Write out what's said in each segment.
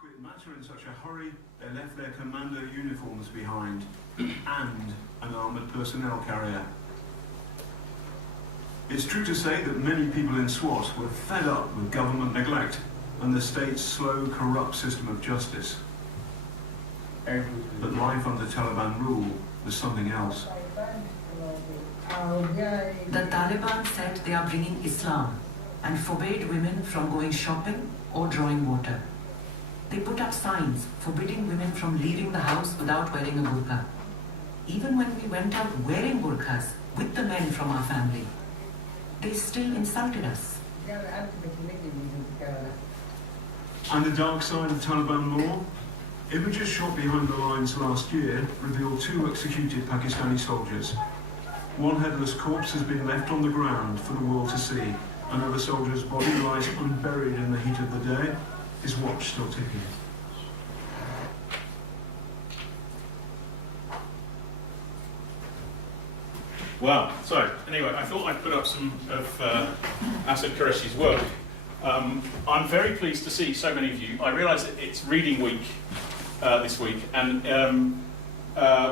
quit matter in such a hurry, they left their commando uniforms behind and an armoured personnel carrier. It's true to say that many people in SWAT were fed up with government neglect and the state's slow, corrupt system of justice. But life under Taliban rule was something else. The Taliban said they are bringing Islam and forbade women from going shopping or drawing water. They put up signs forbidding women from leaving the house without wearing a burqa. Even when we went out wearing burqas with the men from our family, they still insulted us. And the dark side of Taliban law? Images shot behind the lines last year revealed 2 executed Pakistani soldiers. One headless corpse has been left on the ground for the world to see. Another soldier's body lies unburied in the heat of the day, his watch still ticking. Wow. So, anyway, I thought I'd put up some of Asad Qureshi's work. I'm very pleased to see so many of you. I realise that it's reading week this week, and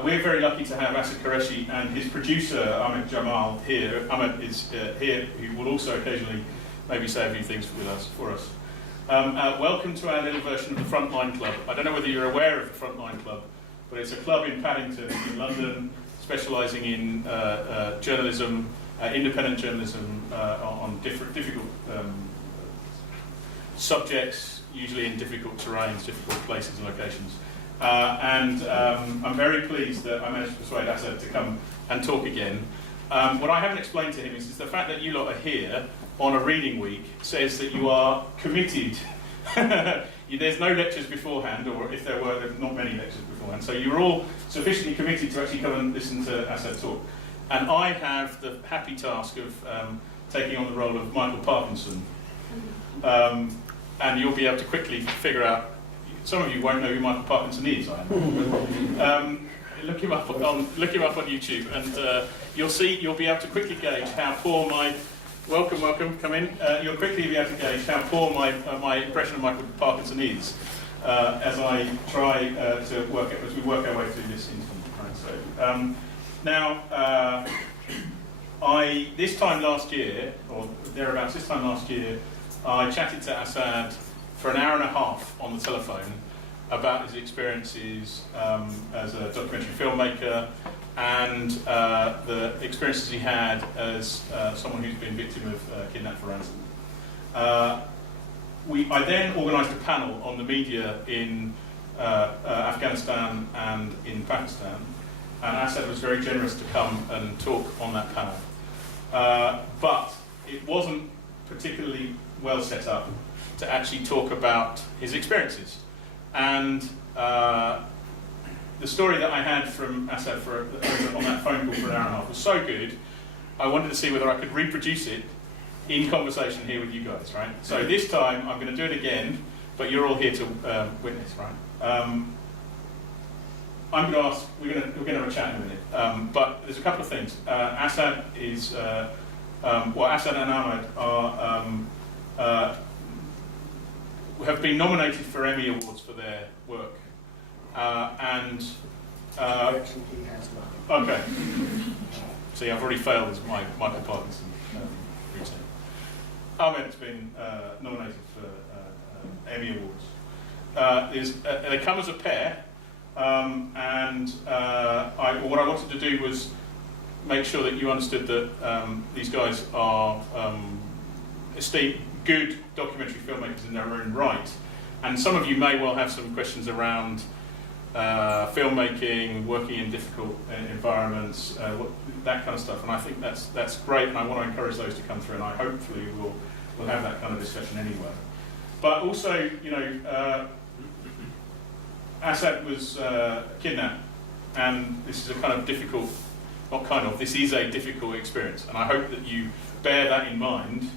we're very lucky to have Asad Qureshi and his producer, Ahmed Jamal, here. Ahmed is here, who will also occasionally maybe say a few things for us. Welcome to our little version of the Frontline Club. I don't know whether you're aware of the Frontline Club, but it's a club in Paddington, in London, specialising in journalism, independent journalism on difficult subjects, usually in difficult terrains, difficult places and locations. I'm very pleased that I managed to persuade Asad to come and talk again. What I haven't explained to him is the fact that you lot are here on a reading week says that you are committed. There's no lectures beforehand, or if there were, there's not many lectures beforehand. So you're all sufficiently committed to actually come and listen to Asad talk. And I have the happy task of taking on the role of Michael Parkinson. And you'll be able to quickly figure out, some of you won't know who Michael Parkinson is, I know. Look him up on YouTube, and you'll be able to quickly gauge how poor my, welcome, come in. You'll quickly be able to gauge how poor my impression of Michael Parkinson is, as I try to work it, as we work our way through this interview. Right? So, this time last year, or thereabouts, this time last year, I chatted to Asad for an hour and a half on the telephone about his experiences as a documentary filmmaker and the experiences he had as someone who's been victim of kidnapped for ransom. I then organised a panel on the media in Afghanistan and in Pakistan, and Asad was very generous to come and talk on that panel. But it wasn't particularly well set up to actually talk about his experiences. And the story that I had from Asad on that phone call for an hour and a half was so good, I wanted to see whether I could reproduce it in conversation here with you guys, right? So this time I'm going to do it again, but you're all here to witness, right? I'm going to ask, we're going to have a chat in a minute, but there's a couple of things. Asad is, Asad and Ahmed are, have been nominated for Emmy Awards for their work, okay. See, I've already failed as Michael Parkinson routine. Ahmed's been nominated for Emmy Awards. They come as a pair, and what I wanted to do was make sure that you understood that these guys are esteemed, good documentary filmmakers in their own right. And some of you may well have some questions around filmmaking, working in difficult environments, that kind of stuff. And I think that's great, and I want to encourage those to come through, and I hopefully we'll have that kind of discussion anyway. But also, you know, Asad was kidnapped, and this is a kind of difficult, this is a difficult experience, and I hope that you bear that in mind,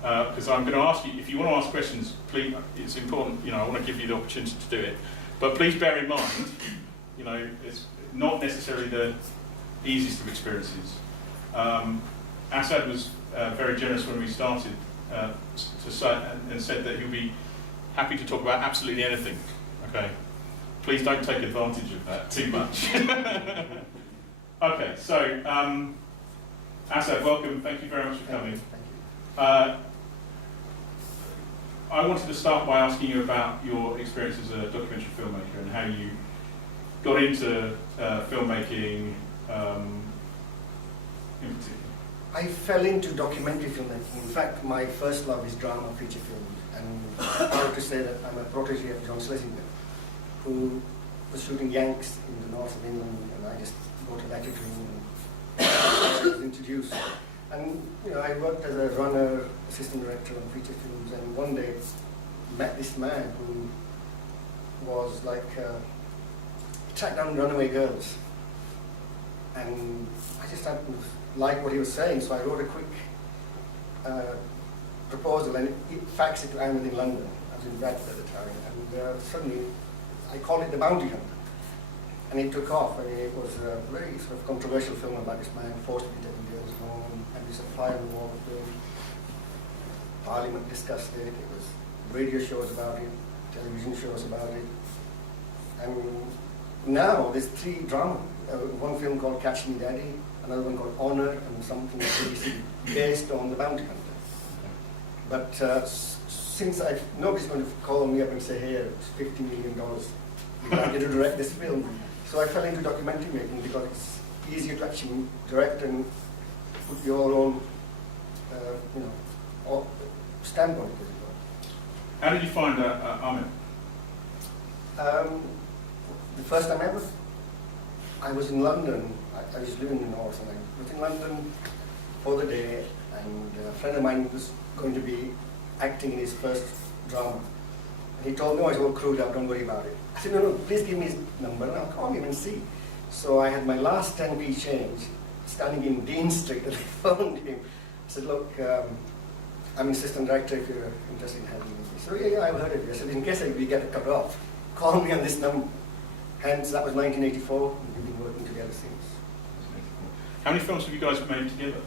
because I'm going to ask you, if you want to ask questions, please, it's important, you know, I want to give you the opportunity to do it, but please bear in mind, you know, it's not necessarily the easiest of experiences. Asad was very generous when we started and said that he'll be happy to talk about absolutely anything. Okay, please don't take advantage of that too much. Okay, so Asad, welcome. Thank you very much for coming. I wanted to start by asking you about your experience as a documentary filmmaker and how you got into filmmaking in particular. I fell into documentary filmmaking. In fact, my first love is drama, feature films. And I'm proud to say that I'm a protege of John Schlesinger, who was shooting Yanks in the north of England, and I just got elected to him and I was introduced. And I worked as a runner, assistant director on feature films, and one day met this man who was like tracked down runaway girls. And I just happened to like what he was saying, so I wrote a quick proposal and faxed it to Ahmed in London. I was in Bradford at the time, and suddenly I called it The Bounty Hunter. And it took off. I mean, it was a very sort of controversial film about this man forced to be taken girls home, and it's a fly on the wall film. Parliament discussed it, it was radio shows about it, television shows about it. And now there's 3 drama. One film called Catch Me Daddy, another one called Honor, and something based on The Bounty Hunter. But since nobody's going to call me up and say, hey, it's $50 million, you'd like to direct this film. So I fell into documentary making because it's easier to actually direct and put your own, stamp on it. How did you find Ahmed? The first time ever, I was in London. I was living in the north, and I was in London for the day, and a friend of mine was going to be acting in his first drama. And he told me, I was all crewed up, don't worry about it. I said, no, please give me his number and I'll call him and see. So I had my last 10p change standing in Dean Street, and I phoned him. I said, look, I'm assistant director if you're interested in having me. So yeah, I've heard of you. I said, in case we get cut off, call me on this number. Hence, that was 1984, and we've been working together since. How many films have you guys made together?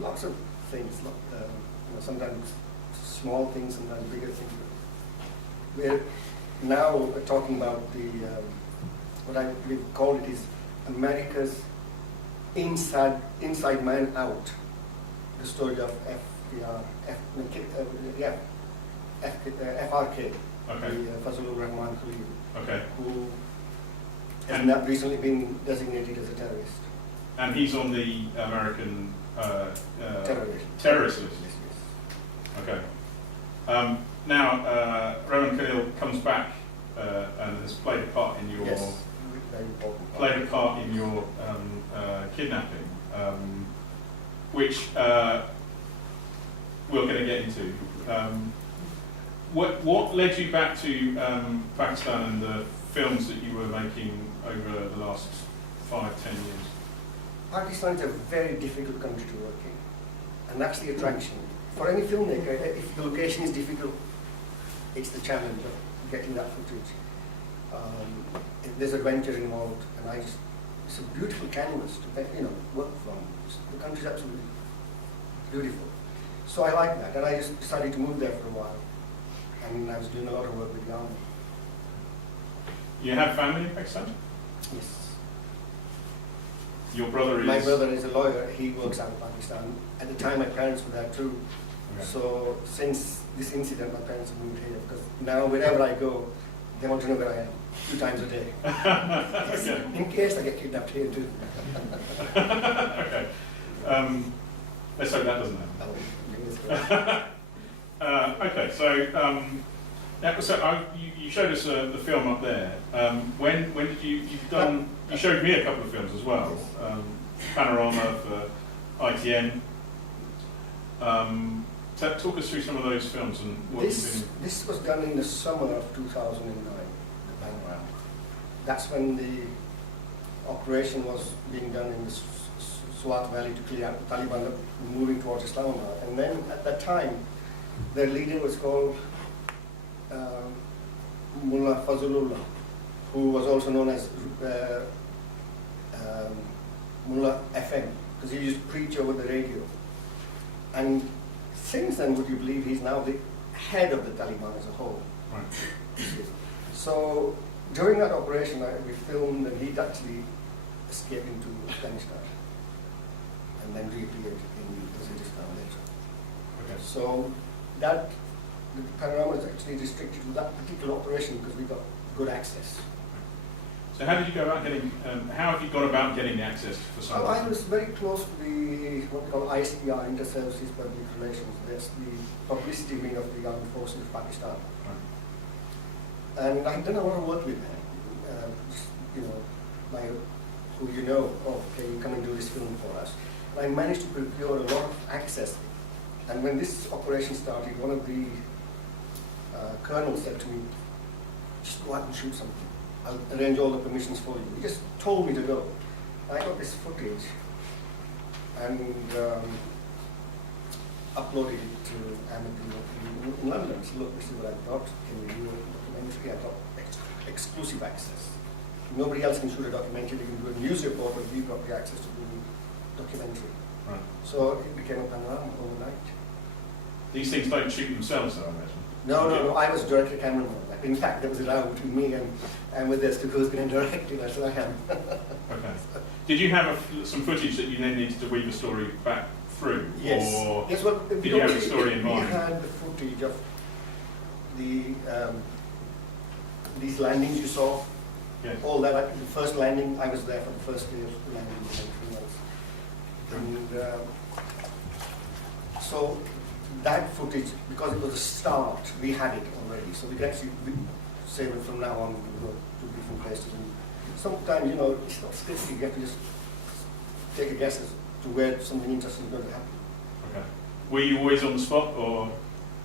Lots of things, sometimes small things, sometimes bigger things. We're now talking about what I believe call it is America's Inside Man Out, the story of FRK, Okay. the Fazlur Rahman Khalil, Okay. who has not recently been designated as a terrorist. And he's on the American terrorist list. Yes, yes. Okay. Now, Rahman Khalil comes back and has played a part in your Yes, very important. played a part in your kidnapping, which we're going to get into. What led you back to Pakistan and the films that you were making over the last 5-10 years? Pakistan is a very difficult country to work in, and that's the attraction. For any filmmaker, if the location is difficult, it's the challenge of getting that footage. There's adventure involved, and it's a beautiful canvas to work from. The country's absolutely beautiful. So I like that, and I just decided to move there for a while, and I was doing a lot of work with the army. You have family in Pakistan? Yes. Your brother is? My brother is a lawyer. He works out of Pakistan. At the time, my parents were there too. Okay. So since this incident, my parents have moved here because now wherever I go, they want to know where I am 2 times a day. Okay. In case I get kidnapped here too. Okay. Let's hope that doesn't happen. Okay, so you showed us the film up there. When did you've done? You showed me a couple of films as well. Panorama for ITN. Talk us through some of those films and what you've been. This was done in the summer of 2009. The Panorama. That's when the operation was being done in the Swat Valley to clear out the Taliban moving towards Islamabad. And then at that time, their leader was called Mullah Fazlullah, who was also known as Mullah FM, because he used to preach over the radio. And since then, would you believe, he's now the head of the Taliban as a whole. Right. So during that operation, we filmed, and he'd actually escaped into Afghanistan and then reappeared in Uzbekistan later. Okay. So that the panorama is actually restricted to that particular operation because we got good access. So how did you go about getting? How have you gone about getting the access for some? Well, I was very close to the what we call ISPR, Inter-Services Public Relations. That's the publicity wing of the Armed Forces of Pakistan. Right. And I've done a lot of work with them. You know, who you know, oh, okay, you come and do this film for us. And I managed to procure a lot of access. And when this operation started, one of the colonels said to me, just go out and shoot something. I'll arrange all the permissions for you. He just told me to go. I got this footage and uploaded it to Ahmed in London. So look, this is what I've got. Can we do a documentary? I've got exclusive access. Nobody else can shoot a documentary. They can do a news report, but we've got the access to do a documentary. Right. So it became a panorama overnight. These things don't shoot themselves, though, I imagine. No. I was director cameraman. In fact, there was a row between me and with this to who's going to direct it. I said, I am. Okay. Did you have some footage that you then needed to weave a story back through? Yes. Or Yes, well, did you have a story in mind? We had the footage of the these landings you saw. Yes. All that. The first landing, I was there for the first day of the landing in 3 months. And so that footage, because it was a start, we had it already. So we could actually say that from now on we can go to different places. And sometimes, you know, it's not scripted. You have to just take a guess as to where something interesting is going to happen. Okay. Were you always on the spot, or?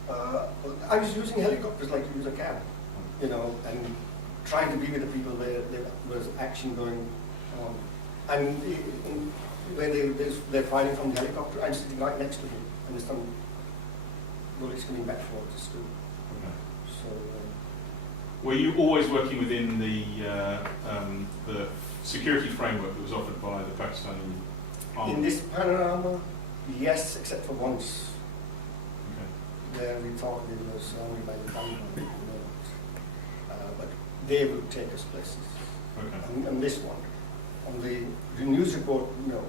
Well, I was using helicopters like you use a cab, you know, and trying to be with the people where there was action going on. And when they're firing from the helicopter, I'm sitting right next to him, and there's some bullets coming back towards us too. Okay. So, were you always working within the security framework that was offered by the Pakistani army? in this panorama, yes, except for once, Okay. where we thought we were surrounded by the Taliban, but they would take us places. Okay. And this one, on the news report, no,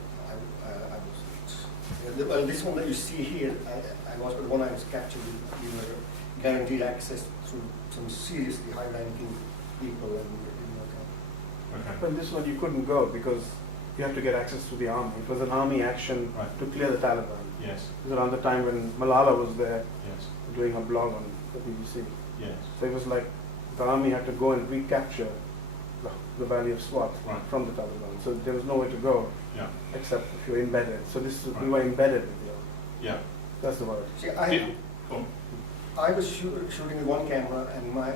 I wasn't. Well, this one that you see here, I was, but the one I was captured, we were guaranteed access through some seriously high-ranking people, and it didn't work out. Okay. Well, this one you couldn't go because you have to get access to the army. It was an army action Right. to clear the Taliban. Yes. It was around the time when Malala was there Yes. doing a blog on the BBC. Yes. So it was like the army had to go and recapture the valley of Swat Right. from the Taliban. So there was nowhere to go Yeah. except if you're embedded. So this we Right. were embedded with the army. Yeah. That's the word. See, Oh, I was shooting with one camera, and my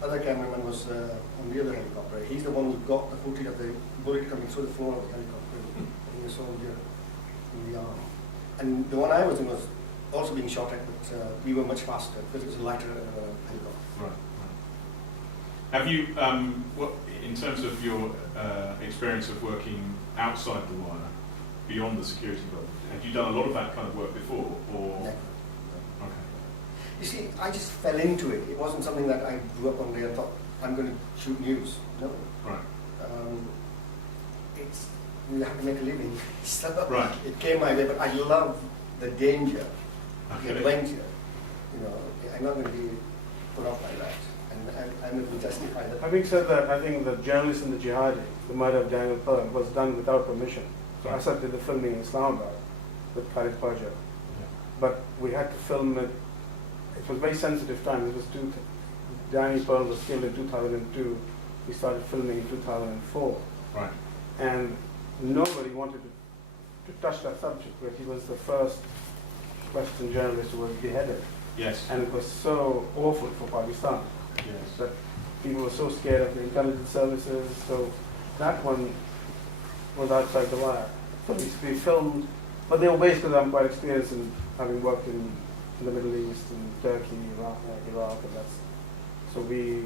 other cameraman was on the other helicopter. He's the one who got the footage of the bullet coming through the floor of the helicopter, hitting a soldier in the arm. And the one I was in was also being shot at, but we were much faster because it was a lighter helicopter. right. Have you, in terms of your experience of working outside the wire, beyond the security bubble, have you done a lot of that kind of work before, or? Never. Okay. You see, I just fell into it. It wasn't something that I grew up one day and thought, I'm going to shoot news. No. Right. It's, you have to make a living. So Right. it came my way, but I love the danger, the Okay. adventure. You know, I'm not going to be put off by that. And I'm going to justify that. Having said that, I think the journalist in the Jihadi, the murder of Daniel Pearl, was done without permission. So Right. Asad did the filming in Islamabad with Khalid Parja. Yeah. But we had to film it. It was very sensitive time. It was Daniel Pearl was killed in 2002. We started filming in 2004. Right. And nobody wanted to touch that subject, but he was the first Western journalist who was beheaded. Yes. And it was so awful for Pakistan Yes. that people were so scared of the intelligence services. So that one was outside the wire. So we filmed, but they were based because I'm quite experienced in having worked in the Middle East, in Turkey, Iraq, and that's. So we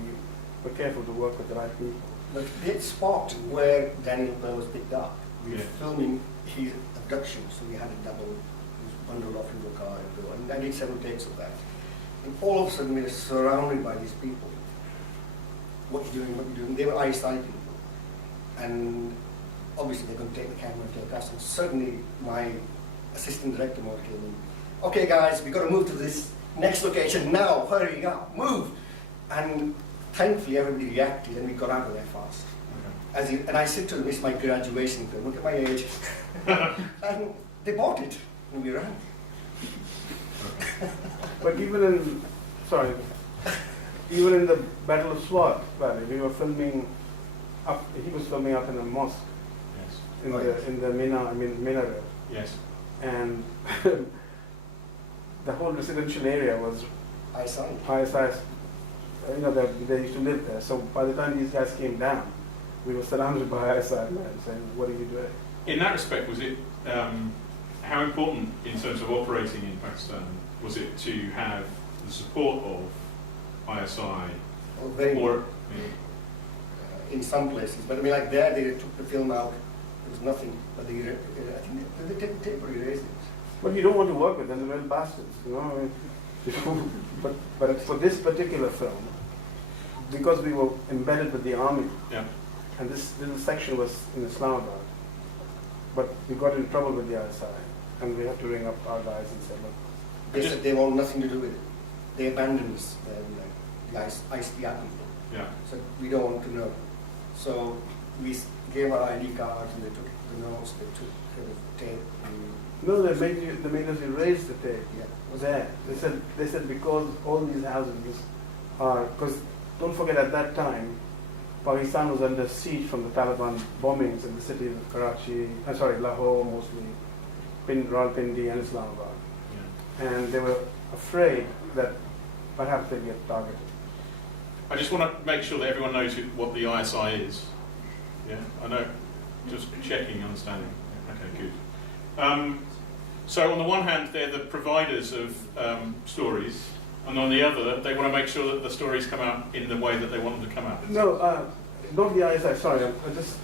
were careful to work with the right people. But the spot where Daniel Pearl was picked up, we were Yeah. filming his abduction, so we had a double, he was bundled off into a car and go. And I did several takes of that. And all of a sudden we're surrounded by these people. What you doing, what you doing? They were ISI people. And obviously they're going to take the camera and take us. And suddenly my assistant director came in. Okay guys, we've got to move to this next location now, hurry up, move. And thankfully everybody reacted and we got out of there fast. And I said to them, it's my graduation film, look at my age. And they bought it and we ran. But even in the Battle of Swat Valley, we were filming up. He was filming up in a mosque. Yes. In the minaret. Yes. And the whole residential area was ISI. ISIS. They used to live there. So by the time these guys came down, we were surrounded by ISI men saying, "What are you doing?" In that respect, was it how important in terms of operating in Pakistan was it to have the support of ISI? Well, very Or in some places, but I mean, like there, they took the film out. There was nothing, but I think they take tape or erase it. But you don't want to work with them; they're real bastards, you know. I mean, but for this particular film, because we were embedded with the army, yeah. and this little section was in Islamabad, but we got in trouble with the ISI, and we had to ring up our guys and say, look. They said they want nothing to do with it. They abandoned us. The ISI people. Yeah. So we don't want to know. So we gave our ID cards and they took the notes, they took the tape. No, they made us erase the tape. Yeah. Was there? They said because all these houses are, because don't forget at that time, Pakistan was under siege from the Taliban bombings in the cities of Karachi, Lahore mostly, Rawalpindi and Islamabad. Yeah. And they were afraid that perhaps they'd get targeted. I just want to make sure that everyone knows what the ISI is. Yeah, I know. Just checking, understanding. Okay, good. So on the one hand, they're the providers of stories, and on the other, they want to make sure that the stories come out in the way that they want them to come out. No, not the ISI. Sorry, I just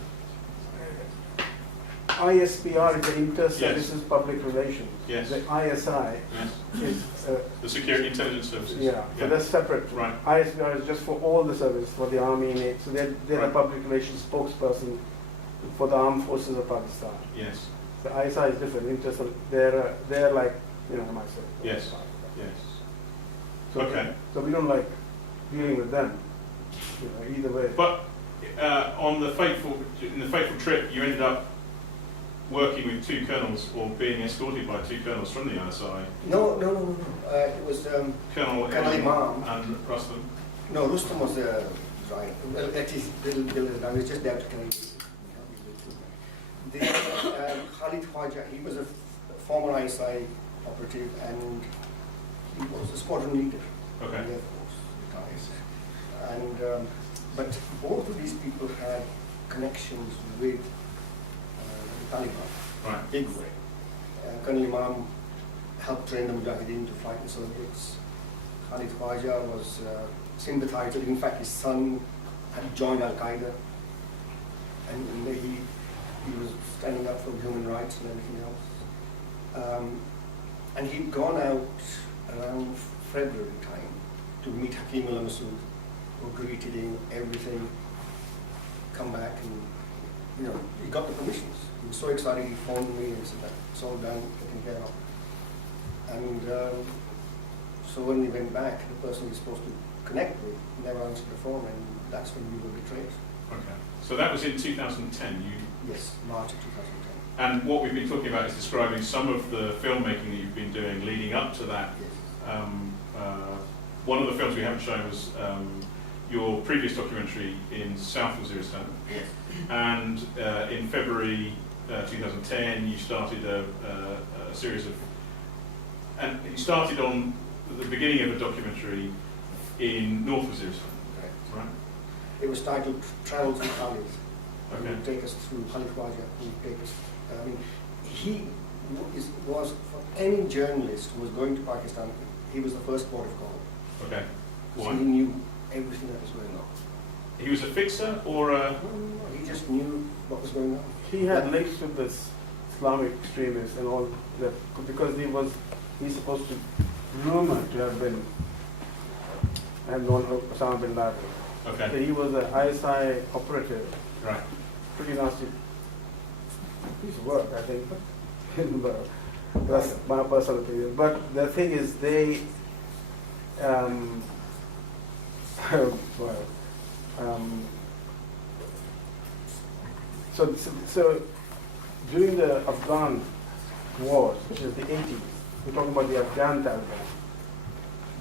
ISPR is the Inter-Services Public Relations. Yes. The ISI Yes. is The Security Intelligence Services. yeah. So that's separate. Right. ISPR is just for all the service for the army and aid. So they're Right. a public relations spokesperson for the armed forces of Pakistan. Yes. The ISI is different. They're like myself. Yes. Yes. So, Okay. So we don't like dealing with them. Either way. But in the fateful trip, you ended up working with two colonels, or being escorted by two colonels from the ISI. No. It was Colonel Imam and Rustam. No, Rustam was right. Well, at his little I was just there to carry the Khalid Khwaja, he was a former ISI operative and he was a squadron leader Okay. in the Air Force, retired. And but both of these people had connections with the Taliban, Right. big way. Colonel Imam helped train the Mujahideen to fight the Soviets. Khalid Khwaja was sympathized. In fact, his son had joined Al Qaeda, and he was standing up for human rights and everything else. And he'd gone out around February time to meet Hakim al-Masood, who greeted him, everything, come back, and he got the permissions. He was so excited, he phoned me and said that it's all done, taken care of. And so when we went back, the person he was supposed to connect with never answered the phone, and that's when we were betrayed. Okay. So that was in 2010. Yes, March of 2010. And what we've been talking about is describing some of the filmmaking that you've been doing leading up to that. Yes. One of the films we haven't shown was your previous documentary in South Waziristan. Yes. And in February 2010, you started a series of, and you started on the beginning of a documentary in North Waziristan, Correct. right? It was titled Travel Through Khalid. Okay. He would take us through Khalid Khwaja, he would take us. He was, for any journalist who was going to Pakistan, he was the first port of call. Okay. Because Why? he knew everything that was going on. He was a fixer or a... He just knew what was going on. He had links with this Islamic extremists and all that because he's supposed to rumored to have been have known Osama bin Laden. Okay. So he was an ISI operative, Right. pretty nasty piece of work, I think. But that's my personal opinion. But the thing is, they, well, so during the Afghan wars, which is the 80s, we're talking about the Afghan Taliban,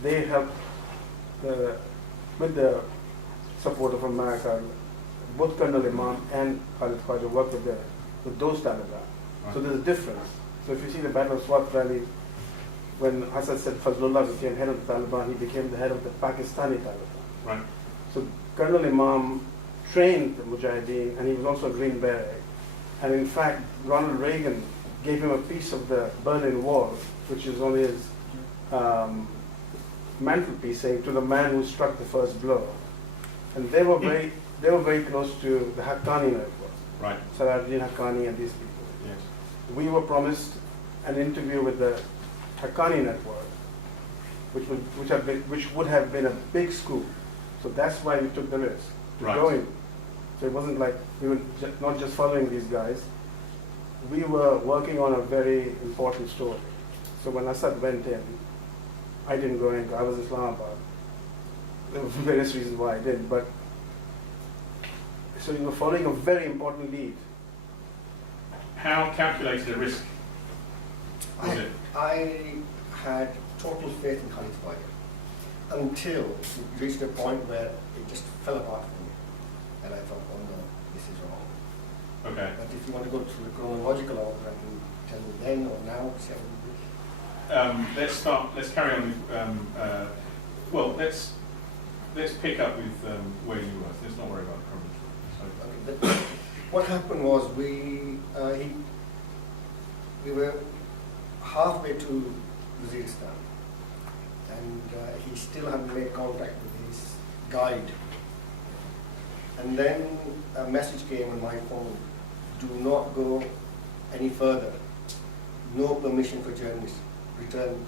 they helped, with the support of America, both Colonel Imam and Khalid Khwaja worked with those Taliban. Right. So there's a difference. So if you see the Battle of Swat Valley, when Asad said Fazlullah became head of the Taliban, he became the head of the Pakistani Taliban. Right. So Colonel Imam trained the Mujahideen, and he was also a Green Beret. And in fact, Ronald Reagan gave him a piece of the Berlin Wall, which is on his mantelpiece, saying, "To the man who struck the first blow." And they were very close to the Haqqani network, Right. Salahuddin Haqqani and these people. Yes. We were promised an interview with the Haqqani network, which would have been a big scoop. So that's why we took the risk to Right. go in. So it wasn't like we were not just following these guys. We were working on a very important story. So when Asad went in, I didn't go in. I was in Islamabad. There were various reasons why I didn't, but so you were following a very important lead. How calculated a risk was it? I had total faith in Khalid Khwaja until it reached a point where it just fell apart for me. And I thought, oh no, this is wrong. Okay. But if you want to go through the chronological order, I can tell you then or now. Let's start. Let's carry on with. Well, let's pick up with where you were. Let's not worry about the chronology. Okay, what happened was we were halfway to Waziristan, and he still hadn't made contact with his guide. And then a message came on my phone: "Do not go any further. No permission for journalists. Return."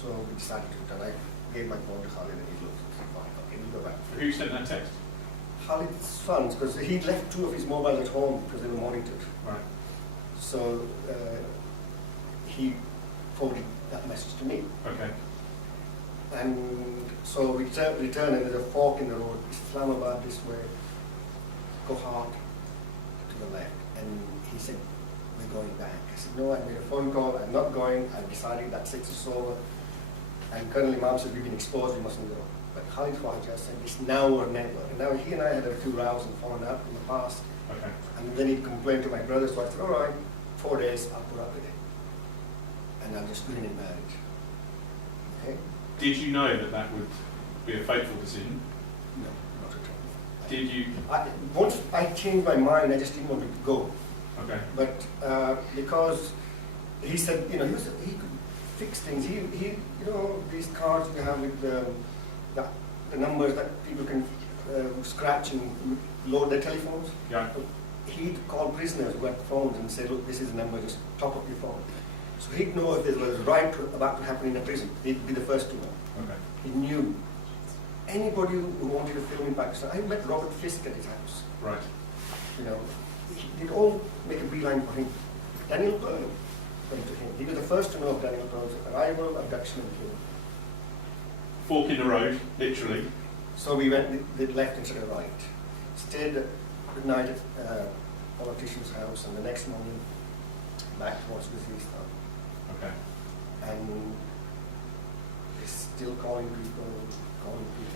So we decided to return. I gave my phone to Khalid, and he looked. Fine, okay, we'll go back. Who sent that text? Khalid's sons, because he left 2 of his mobiles at home because they were monitored. Right. So he forwarded that message to me. Okay. And so we returned, and there's a fork in the road. Islamabad this way, Kohat to the left. And he said, "We're going back." I said, "No, I made a phone call. I'm not going. I've decided that 6 is over." And Colonel Imam said, "We've been exposed. We mustn't go." But Khalid Khwaja said, "It's now or never." And now he and I had a few rows and fallen out in the past. Okay. And then he complained to my brother, so I said, "All right, 4 days, I'll put up with it. And I'll just grin and bear it." Okay? Did you know that that would be a fateful decision? No, not at all. Did you? Once I changed my mind, I just didn't want to go. Okay. But because he said, he could fix things. He these cards we have with the numbers that people can scratch and load their telephones. Yeah. He'd call prisoners who had phones and say, "Look, this is the number, just top up your phone." So he'd know if there was a riot about to happen in a prison. He'd be the first to know. Okay. He knew. Anybody who wanted to film in Pakistan, I met Robert Fisk at his house. Right. They'd all make a beeline for him. Daniel Pearl went to him. He was the first to know of Daniel Pearl's arrival, abduction, and killing. Fork in the road, literally. So we went left instead of right. Stayed the night at a politician's house, and the next morning back towards Waziristan. Okay. And still calling people.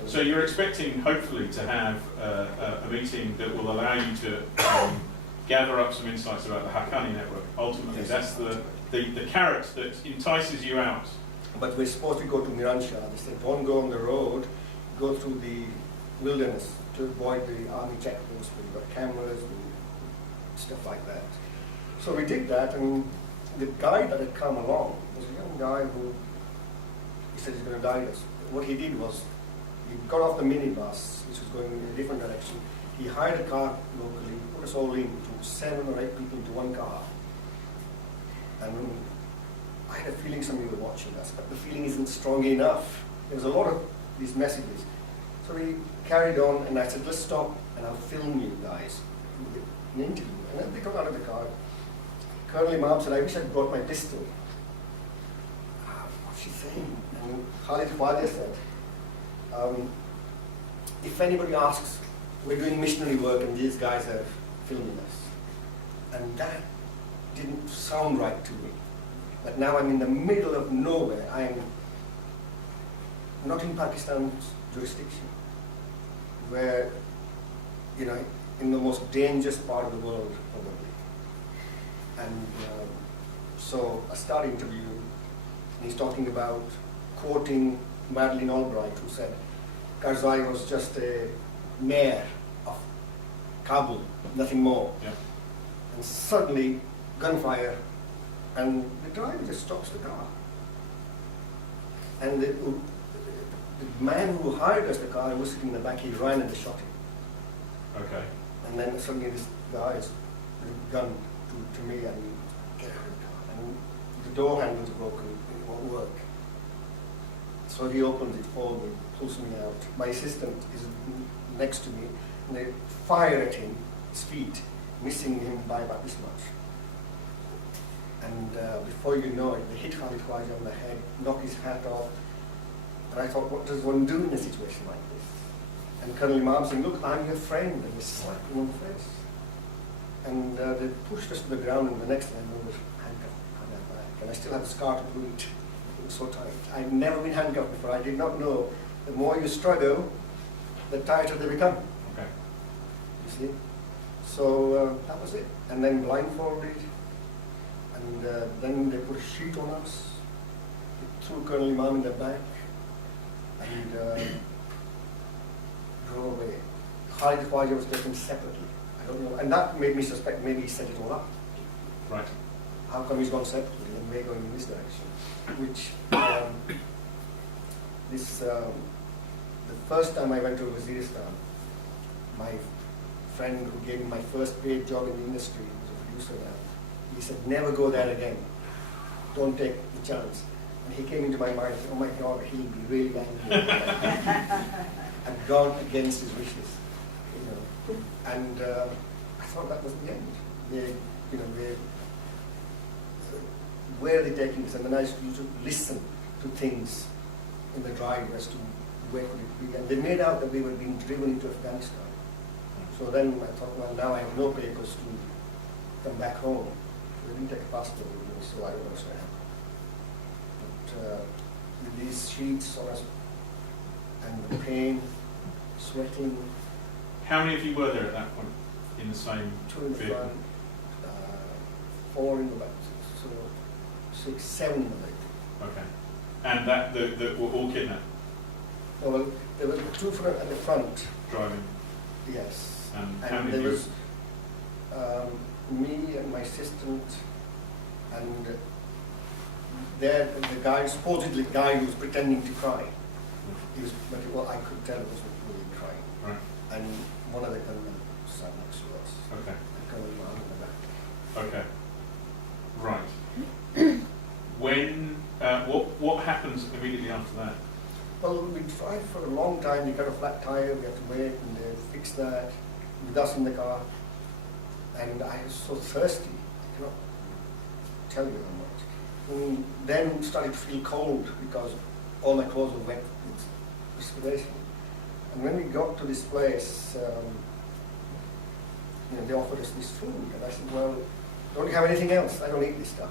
So you're expecting, hopefully, to have a meeting that will allow you to gather up some insights about the Haqqani network. Ultimately, Yes. that's the carrot that entices you out. But we're supposed to go to Miran Shah. They said, "Don't go on the road, go through the wilderness to avoid the army checkpoints where you've got cameras and stuff like that." So we did that, and the guy that had come along was a young guy who, he said he's going to guide us. What he did was, he got off the minibus, which was going in a different direction. He hired a car locally, put us all in, took 7 or 8 people into one car. And I had a feeling some of you were watching us, but the feeling isn't strong enough. There was a lot of these messages. So we carried on, and I said, let's stop, and I'll film you guys in an interview. And then they got out of the car. Colonel Imam said, I wish I'd brought my pistol. What's she saying? And Khalid Khwaja said, if anybody asks, we're doing missionary work and these guys are filming us. And that didn't sound right to me. But now I'm in the middle of nowhere. I am not in Pakistan's jurisdiction, where, you know, in the most dangerous part of the world, probably. And so I start interviewing, and he's talking about quoting Madeleine Albright, who said, Karzai was just a mayor of Kabul, nothing more. Yeah. And suddenly, gunfire, and the driver just stops the car. And the man who hired us the car was sitting in the back, he ran and they shot him. Okay. And then suddenly this guy is with a gun to me and get out of the car. And the door handles are broken, it won't work. So he opens it for me, pulls me out. My assistant is next to me, and they fire at him, his feet, missing him by about this much. And before you know it, they hit Khalid Khwaja on the head, knock his hat off. And I thought, what does one do in a situation like this? And Colonel Imam said, look, I'm your friend, and they slapped him on the face. And they pushed us to the ground, and the next thing I know was handcuffed behind my back. And I still have a scar to prove it. It was so tight. I'd never been handcuffed before. I did not know the more you struggle, the tighter they become. Okay. You see? So that was it. And then blindfolded. And then they put a sheet on us. They threw Colonel Imam in the back. And drove away. Khalid Khwaja was taken separately. I don't know. And that made me suspect maybe he set it all up. Right. How come he's gone separately and we're going in this direction? Which, the first time I went to Waziristan, my friend who gave me my first paid job in the industry, was a producer now, he said, never go there again. Don't take the chance. And he came into my mind, oh my God, he'll be really angry. I'd gone against his wishes, you know. And I thought that was the end. Where are they taking this? And then I used to listen to things in the drive as to where could it be. And they made out that we were being driven into Afghanistan. So then I thought, well, now I have no papers to come back home. So they didn't take a passport with me, so I don't know what's going to happen. But with these sheets on us, and the pain, sweating. How many of you were there at that point in the same 2 in the vehicle? front, 4 in the back, so 6, 7 in the back. Okay. And that were all kidnapped? No, well, there were 2 front at the front. Driving? Yes. And how And many there of you? was me and my assistant, and there the guy, supposedly the guy who was pretending to cry. He was, but well, I could tell it wasn't really crying. Right. And one of the gunmen sat next to us. Okay. The gunman arm in the back. Okay. Right. When, what happens immediately after that? Well, we tried for a long time. We got a flat tire. We had to wait, and they fixed that with us in the car. And I was so thirsty. I cannot tell you how much. And then started to feel cold because all my clothes were wet with perspiration. And when we got to this place, they offered us this food, and I said, "Well, don't you have anything else? I don't eat this stuff."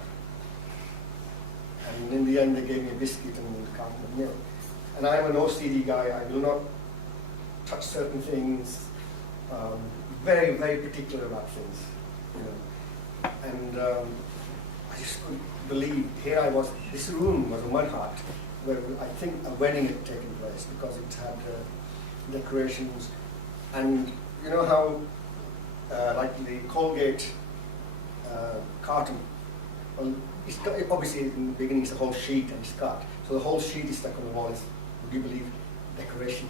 And in the end, they gave me a biscuit and a carton of milk. And I'm an OCD guy. I will not touch certain things. Very, very particular about things, And I just couldn't believe, here I was, this room was a mud hut where I think a wedding had taken place because it had decorations. And you know how, like the Colgate carton, well, it's got, obviously in the beginning it's a whole sheet and it's cut. So the whole sheet is stuck on the wall. Would you believe, decoration?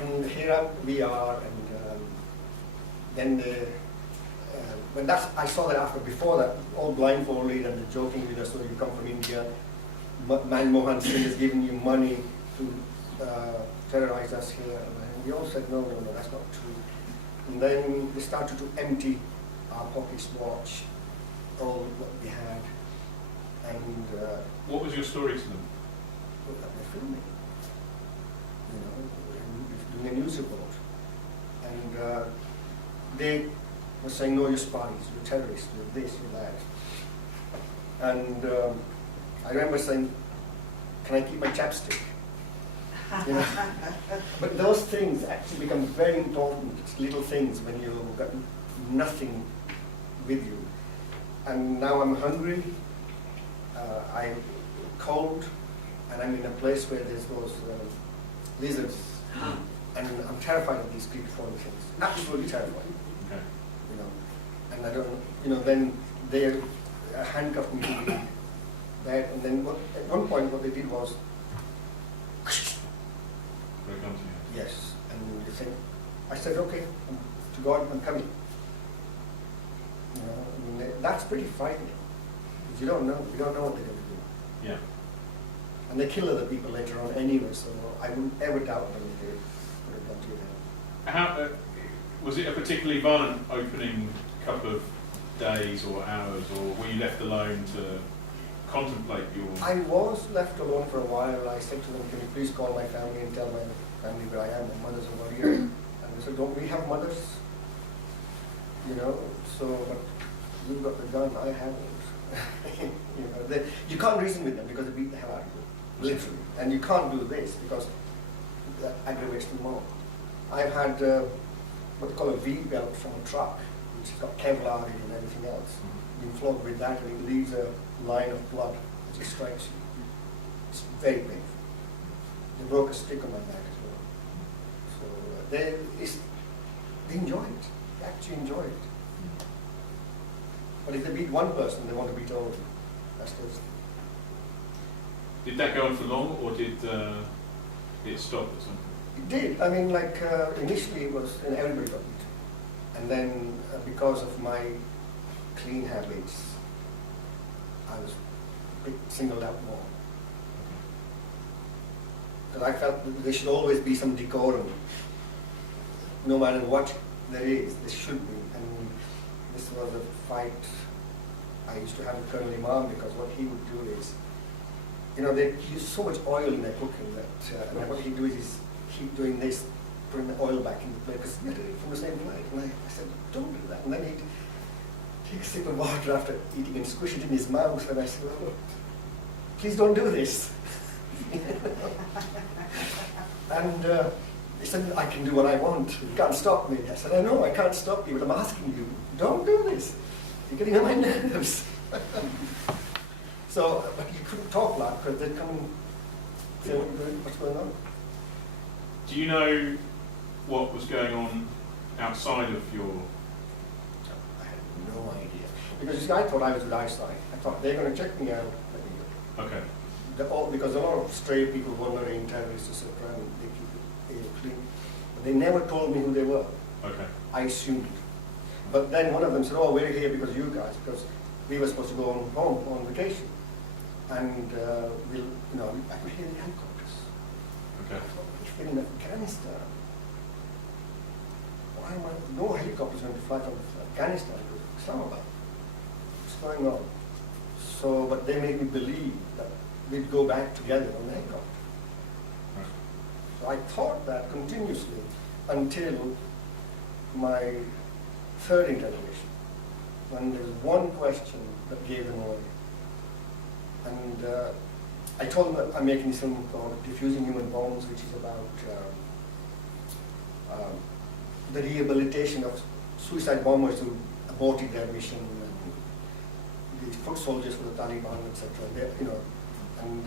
And here we are, and then when I saw that after, before that, all blindfolded and joking with us, so you come from India, Manmohan Singh has given you money to terrorize us here. And we all said, no, that's not true. And then they started to empty our pockets, watch all what we had. And what was your story to them? look at they're filming, doing a news report. And they were saying, no, you're spies, you're terrorists, you're this, you're that. And I remember saying, can I keep my chapstick? But those things actually become very important, little things when you've got nothing with you. And now I'm hungry, I'm cold, and I'm in a place where there's those lizards. And I'm terrified of these creepy-crawly things. Absolutely terrified. Okay. And I don't, then they handcuffed me to the bed, and then at one point what they did was, Very come to you. yes, and they said, I said, okay, to God, I'm coming. That's pretty frightening. Because you don't know what they're going to do. Yeah. And they kill other people later on anyway, so I wouldn't ever doubt them if they would have done to them. How was it a particularly violent opening couple of days or hours, or were you left alone to contemplate your... I was left alone for a while. I said to them, can you please call my family and tell my family where I am? My mother's over here. And they said, don't we have mothers? So, but you've got the gun, I haven't. You can't reason with them because they beat the hell out of you, literally. And you can't do this because that aggravates them more. I've had what they call a V-belt from a truck, which has got Kevlar in and everything else. Been flogged with that, and it leaves a line of blood as it strikes you. It's very painful. They broke a stick on my back as well. So they enjoy it. They actually enjoy it. But if they beat one person, they want to beat all of them. That's those. Did that go on for long, or did it stop at some point? It did. I mean, initially it was, everybody got beaten. And then because of my clean habits, I was a bit singled out more. Because I felt that there should always be some decorum. No matter what there is, there should be. And this was a fight I used to have with Colonel Imam, because what he would do is, they use so much oil in their cooking that and what he'd do is keep doing this, putting the oil back in the plate, because he had it from the same plate. And I said, don't do that. And then he'd take a sip of water after eating and squish it in his mouth. And I said, oh, please don't do this. And he said, I can do what I want. You can't stop me. I said, I know, I can't stop you, but I'm asking you, don't do this. You're getting on my nerves. So, but you couldn't talk loud because they'd come and say, what's going on? Do you know what was going on outside of your... I had no idea. Because this guy thought I was with eyesight. I thought they're going to check me out. Okay. Because a lot of stray people wandering, terrorists, etc., and they keep it clean. But they never told me who they were. Okay. I assumed. But then one of them said, oh, we're here because of you guys, because we were supposed to go home on vacation. And I could hear the helicopters. Okay. I thought, if we're in Afghanistan, why am I? No helicopters going to fly from Afghanistan to Islamabad. What's going on? So, but they made me believe that we'd go back together on the helicopter. Right. So I thought that continuously until my third interrogation, when there was one question that gave them away. And I told them that I'm making this film called Diffusing Human Bombs, which is about the rehabilitation of suicide bombers who aborted their mission, and the foot soldiers for the Taliban, etc. And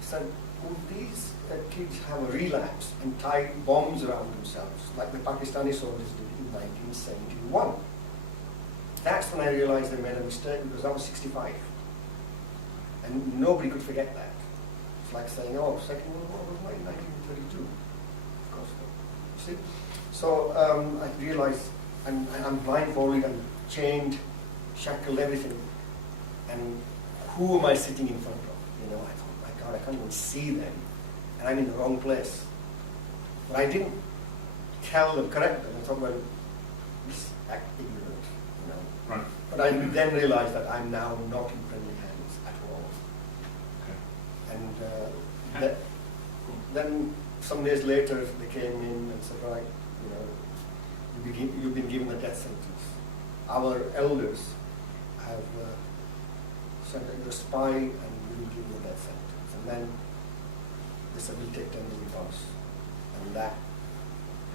said, would these kids have a relapse and tie bombs around themselves, like the Pakistani soldiers did in 1971? That's when I realized they made a mistake, because I was 65. And nobody could forget that. It's like saying, oh, Second World War was like 1932. Of course not. See? So I realized I'm blindfolded, I'm chained, shackled, everything. And who am I sitting in front of? I thought, my God, I can't even see them. and I'm in the wrong place. But I didn't tell them, correct them. I thought, well, just act ignorant, you know. Right. But I then realized that I'm now not in friendly hands at all. Okay. And then some days later they came in and said, right, you know, you've been given a death sentence. Our elders have sent you a spy and we will give you a death sentence. And then they said, we'll take $10 million. And that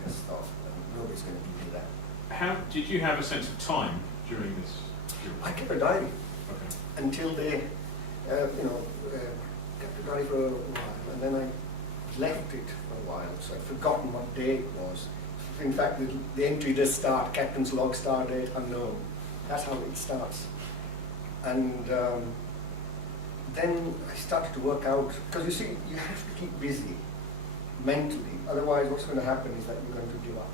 just thought, nobody's going to give me that. How did you have a sense of time during this period? I kept a diary Okay. until they, kept a diary for a while, and then I left it for a while, so I'd forgotten what day it was. In fact, the entry does start, Captain's log, star date, unknown. That's how it starts. And then I started to work out, because you see, you have to keep busy mentally, otherwise what's going to happen is that you're going to give up.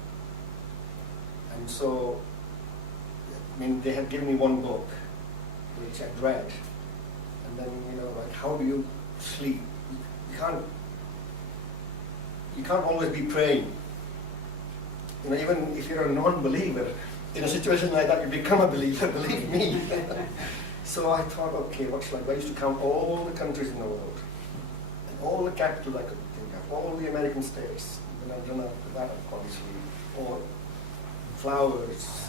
And so, I mean, they had given me one book, which I'd read, and then, you know, like, how do you sleep? You can't always be praying. You know, even if you're a non-believer, in a situation like that, you become a believer, believe me. So I thought, okay, what shall I do? I used to count all the countries in the world, and all the capitals I could think of, all the American states, and I've done after that, obviously, or flowers,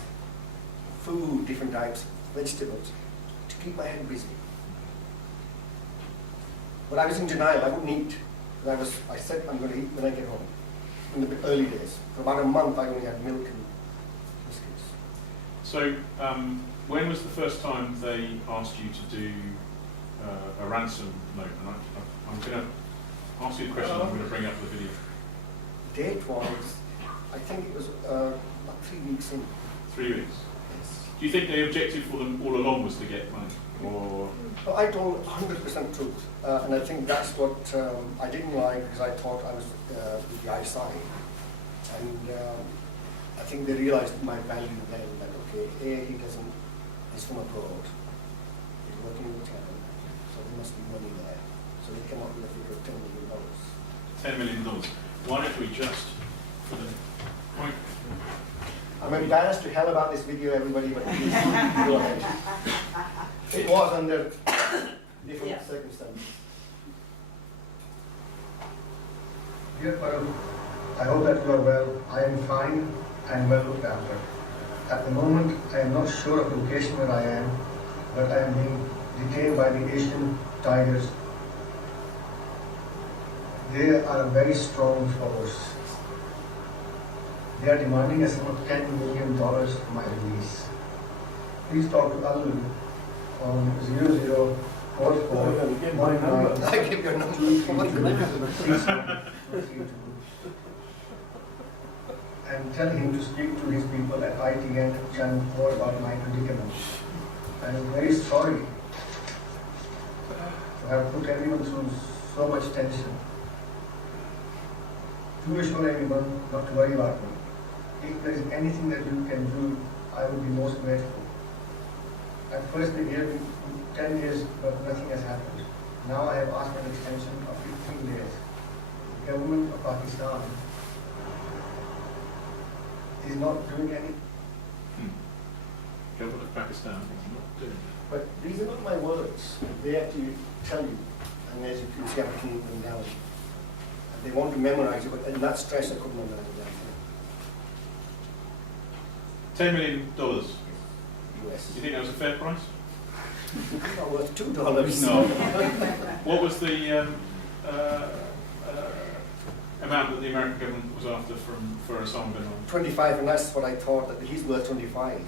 food, different types, vegetables, to keep my head busy. But I was in denial, I wouldn't eat. I said I'm going to eat when I get home. In the early days. For about a month I only had milk and biscuits. So, when was the first time they asked you to do a ransom note? And I'm going to ask you a question, I'm going to bring up the video. Date was, I think it was about 3 weeks in. 3 weeks? Yes. Do you think the objective for them all along was to get money? Or? Well, I told 100% truth. And I think that's what I didn't like, because I thought I was with the eyesight. And I think they realized my value then, that okay, he's from abroad, he's working in the town, so there must be money there. So they came up with a figure of $10 million. $10 million. Why don't we just, for the point. I'm embarrassed to hell about this video, everybody, but please go ahead. It was under different circumstances. Dear Param, I hope that you are well. I am fine and well looked after. At the moment, I am not sure of the location where I am, but I am being detained by the Asian Tigers. They are a very strong force. They are demanding a sum of $10 million for my release. Please talk to Alu on 0044. Give my number. I give your number. And tell him to speak to his people at ITN Channel 4 about my predicament. I am very sorry to have put everyone through so much tension. Do assure everyone not to worry about me. If there is anything that you can do, I would be most grateful. At first they gave me 10 days, but nothing has happened. Now I have asked for an extension of 15 days. The government of Pakistan is not doing anything. Government of Pakistan is not doing it. But these are not my words. They actually tell you, and as you can see, I'm writing them down. And they want to memorize it, but in that stress, I couldn't memorize it. $10 million. Do US. you think that was a fair price? Not worth $2. No. What was the amount that the American government was after for Osama bin Laden? 25, and that's what I thought, that he's worth 25.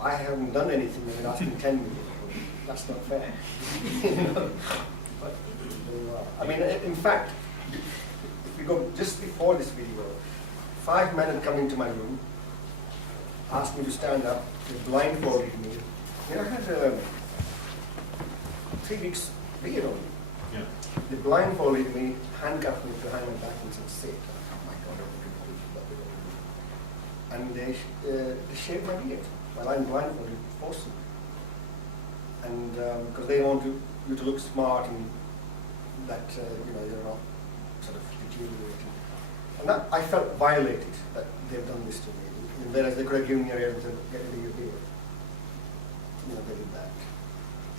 I haven't done anything, and asking 10 million. That's not fair. You know? But, I mean, in fact, if we go just before this video, 5 men had come into my room, asked me to stand up, they blindfolded me. You know, I had 3 weeks beard on me. Yeah. They blindfolded me, handcuffed me behind my back and said, sit. Oh my God, I don't think they shaved my beard while I'm blindfolded, forcibly. And because they want you to look smart and that you're not sort of deteriorating. And that, I felt violated that they've done this to me, whereas they could have given me a reason to get rid of you here. You know, they did that.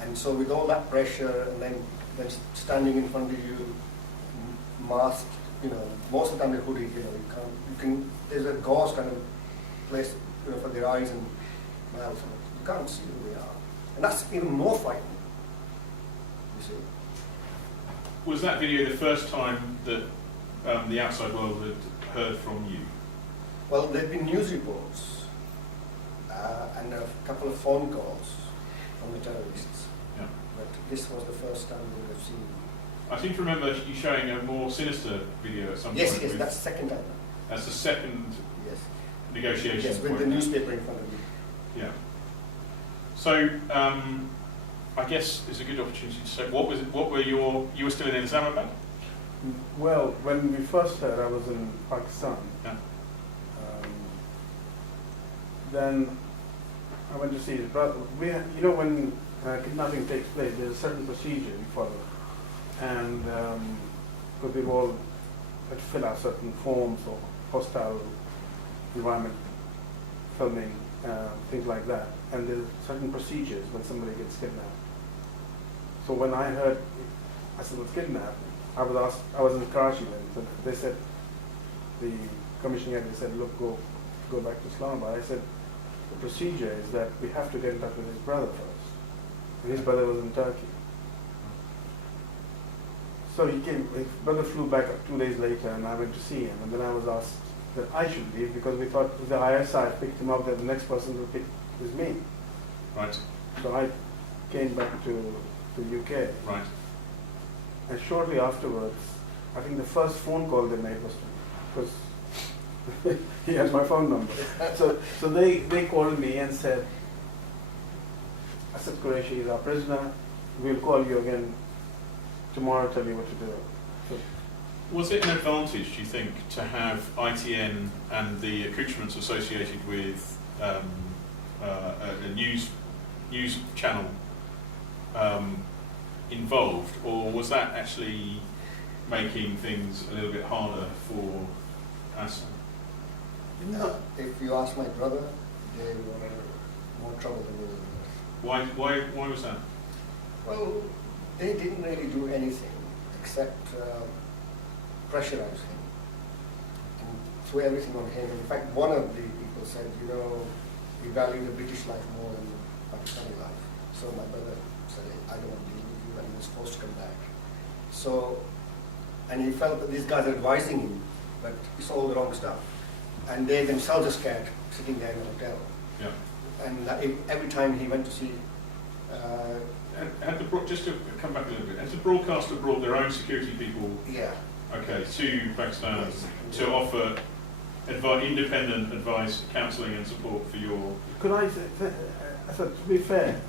And so with all that pressure, and then standing in front of you, masked, you know, most of the time they're hooded, you know, you can, there's a gauze kind of place, you know, for their eyes and mouth. You can't see who they are. And that's even more frightening, you see. Was that video the first time that the outside world had heard from you? Well, there have been news reports and a couple of phone calls from the terrorists. Yeah. But this was the first time they have seen me. I seem to remember you showing a more sinister video at some Yes, point. yes, that's the second time. That's the second Yes. negotiation. Yes, with point. the newspaper in front of me. Yeah. So, I guess it's a good opportunity to say, what were you were still in Islamabad? Well, when we first heard, I was in Pakistan. Yeah. Then I went to see his brother. You know, when kidnapping takes place, there's a certain procedure you follow. And because we've all had to fill out certain forms for hostile environment filming, things like that. And there's certain procedures when somebody gets kidnapped. So when I heard Asad was kidnapped, I was in Karachi then, so they said, the commissioning editor said, look, go back to Islamabad. I said, the procedure is that we have to get in touch with his brother first. And his brother was in Turkey. So he came, his brother flew back 2 days later, and I went to see him. And then I was asked that I should leave because we thought if the ISI picked him up, that the next person to pick is me. Right. So I came back to the UK. Right. And shortly afterwards, I think the first phone call they made was to me, because he has my phone number. So they called me and said, Asad Qureshi is our prisoner. We'll call you again tomorrow, tell you what to do. So, Was it an advantage, do you think, to have ITN and the accoutrements associated with a news channel involved, or was that actually making things a little bit harder for Asad? If you ask my brother, they were more trouble than me. Why was that? Well, they didn't really do anything except pressurize him and throw everything on him. In fact, one of the people said, you know, we value the British life more than the Pakistani life. So my brother said, I don't want to deal with you, and he was forced to come back. So, and he felt that these guys are advising him, but it's all the wrong stuff. And they themselves are scared, sitting there in a hotel. Yeah. And every time he went to see just to come back a little bit, has the broadcaster brought their own security people yeah. to Pakistan Yes. to offer independent advice, counselling and support for your... could I say, to be fair,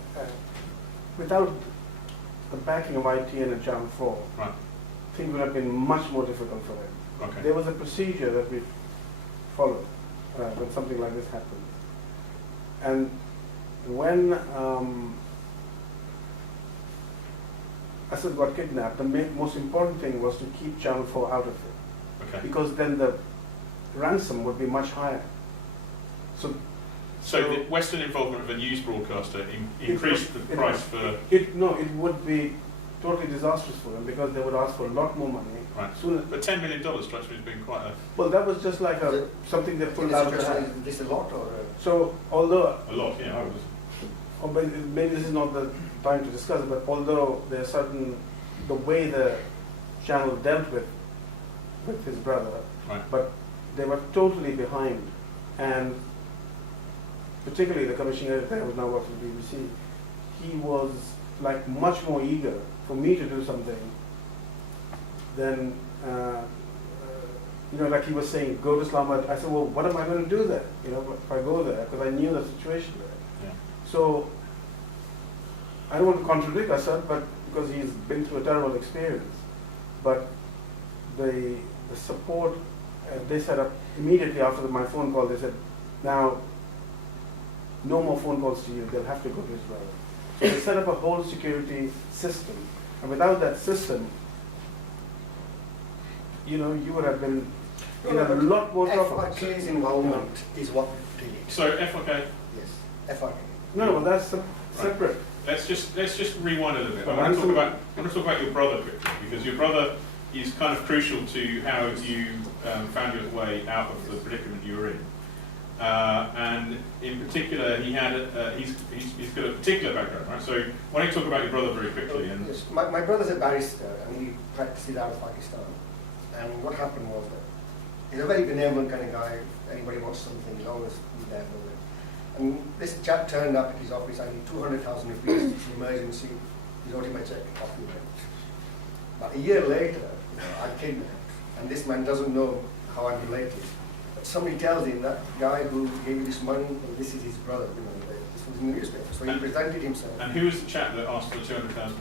without the backing of ITN and Channel 4, Right. things would have been much more difficult for them. Okay. There was a procedure that we followed when something like this happened. And when Asad got kidnapped, the most important thing was to keep Channel 4 out of it. Okay. Because then the ransom would be much higher. So the Western involvement of a news broadcaster increased the price for... It would be totally disastrous for them because they would ask for a lot more money. Right. Sooner. But $10 million strikes me as being quite a... Well, that was just like something they pulled out of the hat. Is this a lot or? So, although, A lot, yeah. I was... or maybe this is not the time to discuss it, but although there are certain, the way the channel dealt with his brother, Right. but they were totally behind, and particularly the commissioning editor who now works for BBC, he was like much more eager for me to do something than, like he was saying, go to Islamabad. I said, well, what am I going to do there? If I go there, because I knew the situation there. Yeah. So, I don't want to contradict Asad, but because he's been through a terrible experience. But the support, they set up immediately after my phone call, they said, now, no more phone calls to you, they'll have to go to his brother. So they set up a whole security system. And without that system, you know, you would have been in a lot more trouble. FRK's involvement is what did it. So FRK. Yes, FRK. No, but that's separate. Let's just rewind a little bit. I Well, want to I'm talk about your brother quickly, because your brother is kind of crucial to how you found your way out of the predicament you were in. And in particular, he's got a particular background, right? So why don't you talk about your brother very quickly? And Yes, my brother's a barrister and he practices out of Pakistan. And what happened was that he's a very benevolent kind of guy. If anybody wants something, he'll always be there for it. And this chap turned up at his office. I need 200,000 rupees. It's an emergency. He wrote him a check. Off he went. But a year later, I'm kidnapped, and this man doesn't know how I'm related. But somebody tells him that guy who gave you this money, well, this is his brother. You know, this was in the newspaper. So he presented himself. and who was the chap that asked for 200,000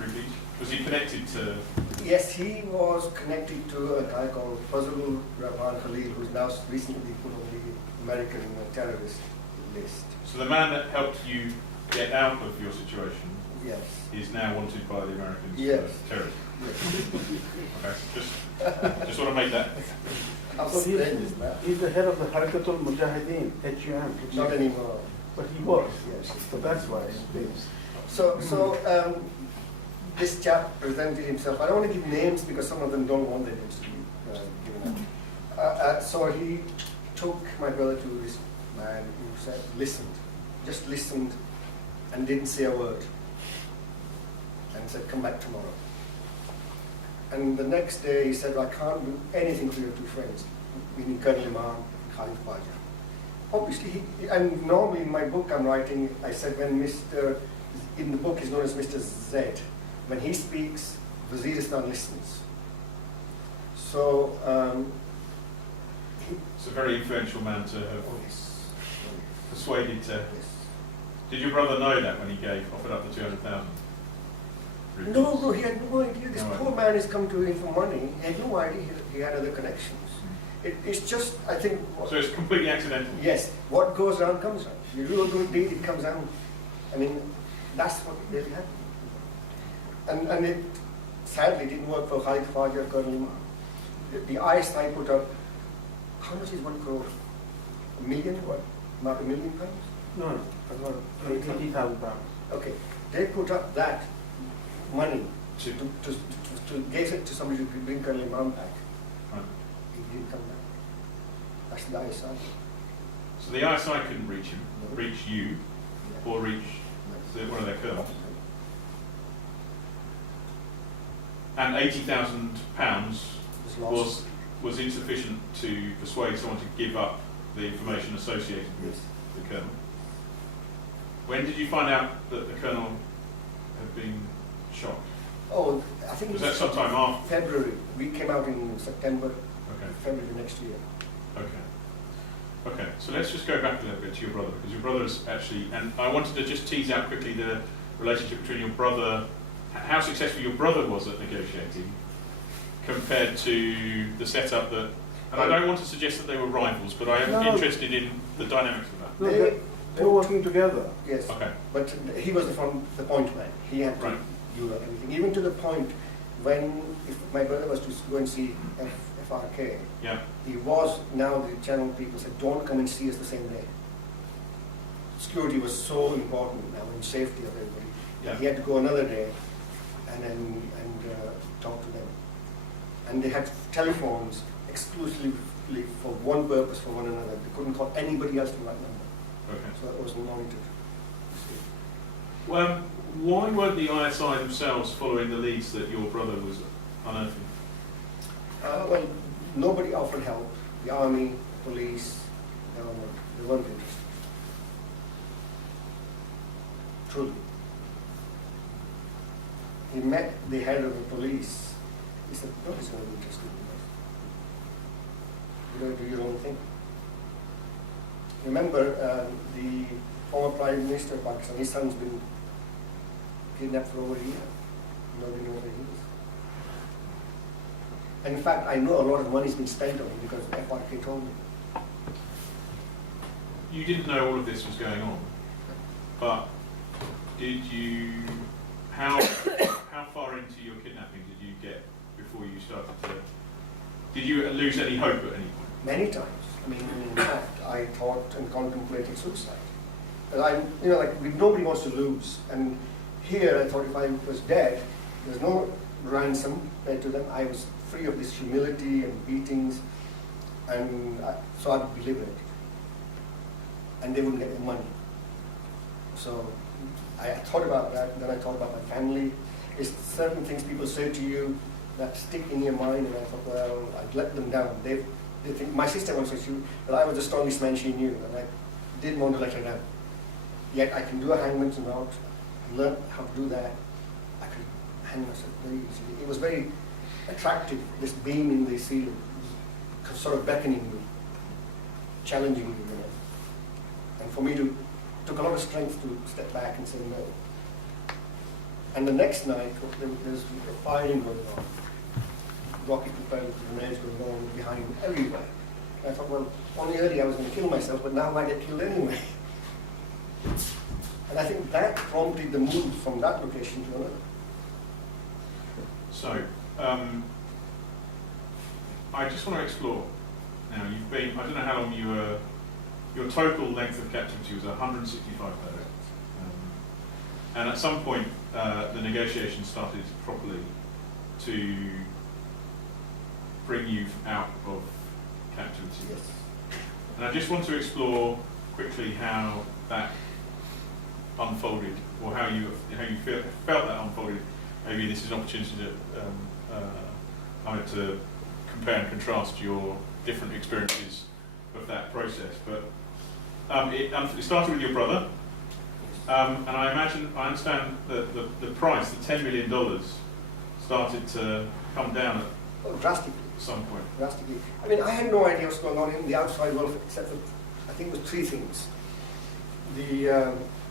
rupees? Was he connected to? Yes, he was connected to a guy called Fazlul Rahman Khalil, who's now recently put on the American terrorist list. So the man that helped you get out of your situation Yes. is now wanted by the Americans Yes. for terrorism. Yes. Okay, just want to make that. How So strange is that? he's the head of the Harakatul Mujahideen, HUM. Not anymore. But he was. Yes. So that's why it's big. So this chap presented himself. I don't want to give names because some of them don't want their names to be given out. So he took my brother to this man who said, listened, just listened and didn't say a word. And said, come back tomorrow. And the next day he said, I can't do anything for your two friends, meaning Colonel Imam and Khalid Khwaja. Obviously, and normally in my book I'm writing, I said when in the book he's known as Mr. Z, when he speaks, Waziristan listens. So, It's a very influential man to have persuaded to. yes. Did your brother know that when he offered up the 200,000? No, he had no idea. This No poor idea. man is come to him for money. He had no idea he had other connections. It's just, I think, So it's completely accidental. yes, what goes around comes around. You do a good deed, it comes down. I mean, that's what really happened. And it sadly didn't work for Khalid Khwaja or Colonel Imam. The ISI put up, how much is 1 crore? A million? What? Not £1 million? No, about 80,000 pounds. Okay, they put up that money to give it to somebody to bring Colonel Imam back. Right. He didn't come back. That's the ISI. So the ISI couldn't reach him, reach you, or reach one of their colonels. And £80,000 was insufficient to persuade someone to give up the information associated with the colonel. When did you find out that the colonel had been shot? Oh, I think Was it that sometime after? February. We came out in September, Okay. February next year. Okay, so let's just go back a little bit to your brother, because your brother is actually, and I wanted to just tease out quickly the relationship between your brother, how successful your brother was at negotiating, compared to the setup that, and I don't want to suggest that they were rivals, but I am No. interested in the dynamics of that. No, they were working together. Yes. Okay, But he was the point man. He had to Right. do everything. Even to the point when, if my brother was to go and see FRK, yeah, he was, now the channel people said, don't come and see us the same day. Security was so important now, and safety of everybody. Yeah. He had to go another day and talk to them. And they had telephones exclusively for one purpose, for one another. They couldn't call anybody else from that number. okay. So that was monitored. Well, why weren't the ISI themselves following the leads that your brother was unearthing? Well, nobody offered help. The army, police, government, they weren't interested. Truly. He met the head of the police. He said, nobody's going to be interested in this. You're going to do your own thing. Remember, the former Prime Minister of Pakistan, his son's been kidnapped for over a year. Nobody knows where he is. And in fact, I know a lot of money's been spent on him because FRK told me. You didn't know all of this was going on, but did you, how far into your kidnapping did you get before you started to... Did you lose any hope at any point? Many times. I mean, in fact, I thought and contemplated suicide. And I'm, you know, like, nobody wants to lose. And here, I thought if I was dead, there's no ransom paid to them. I was free of this humility and beatings, and so I'd be liberated. And they wouldn't get their money. So I thought about that, and then I thought about my family. It's certain things people say to you that stick in your mind, and I thought, well, I'd let them down. They think, my sister once said that I was the strongest man she knew, and I didn't want to let her down. Yet I can do a hangman's knot, learn how to do that. I could hang myself very easily. It was very attractive, this beam in the ceiling, sort of beckoning me, challenging me, you know. And for me took a lot of strength to step back and say no. And the next night, there's a firing going on. Rocket propelled grenades going on behind everywhere. And I thought, well, only earlier I was going to kill myself, but now I might get killed anyway. And I think that prompted the move from that location to another. So, I just want to explore. Now, you've been, I don't know how long you were, your total length of captivity was 165 days. And at some point, the negotiations started properly to bring you out of captivity. Yes. And I just want to explore quickly how that unfolded, or how you felt that unfolded. Maybe this is an opportunity to compare and contrast your different experiences of that process. But it started with your brother, and I understand that the price, the $10 million, started to come down at Drastically. some point. Drastically. I mean, I had no idea what's going on in the outside world, except for, I think it was three things.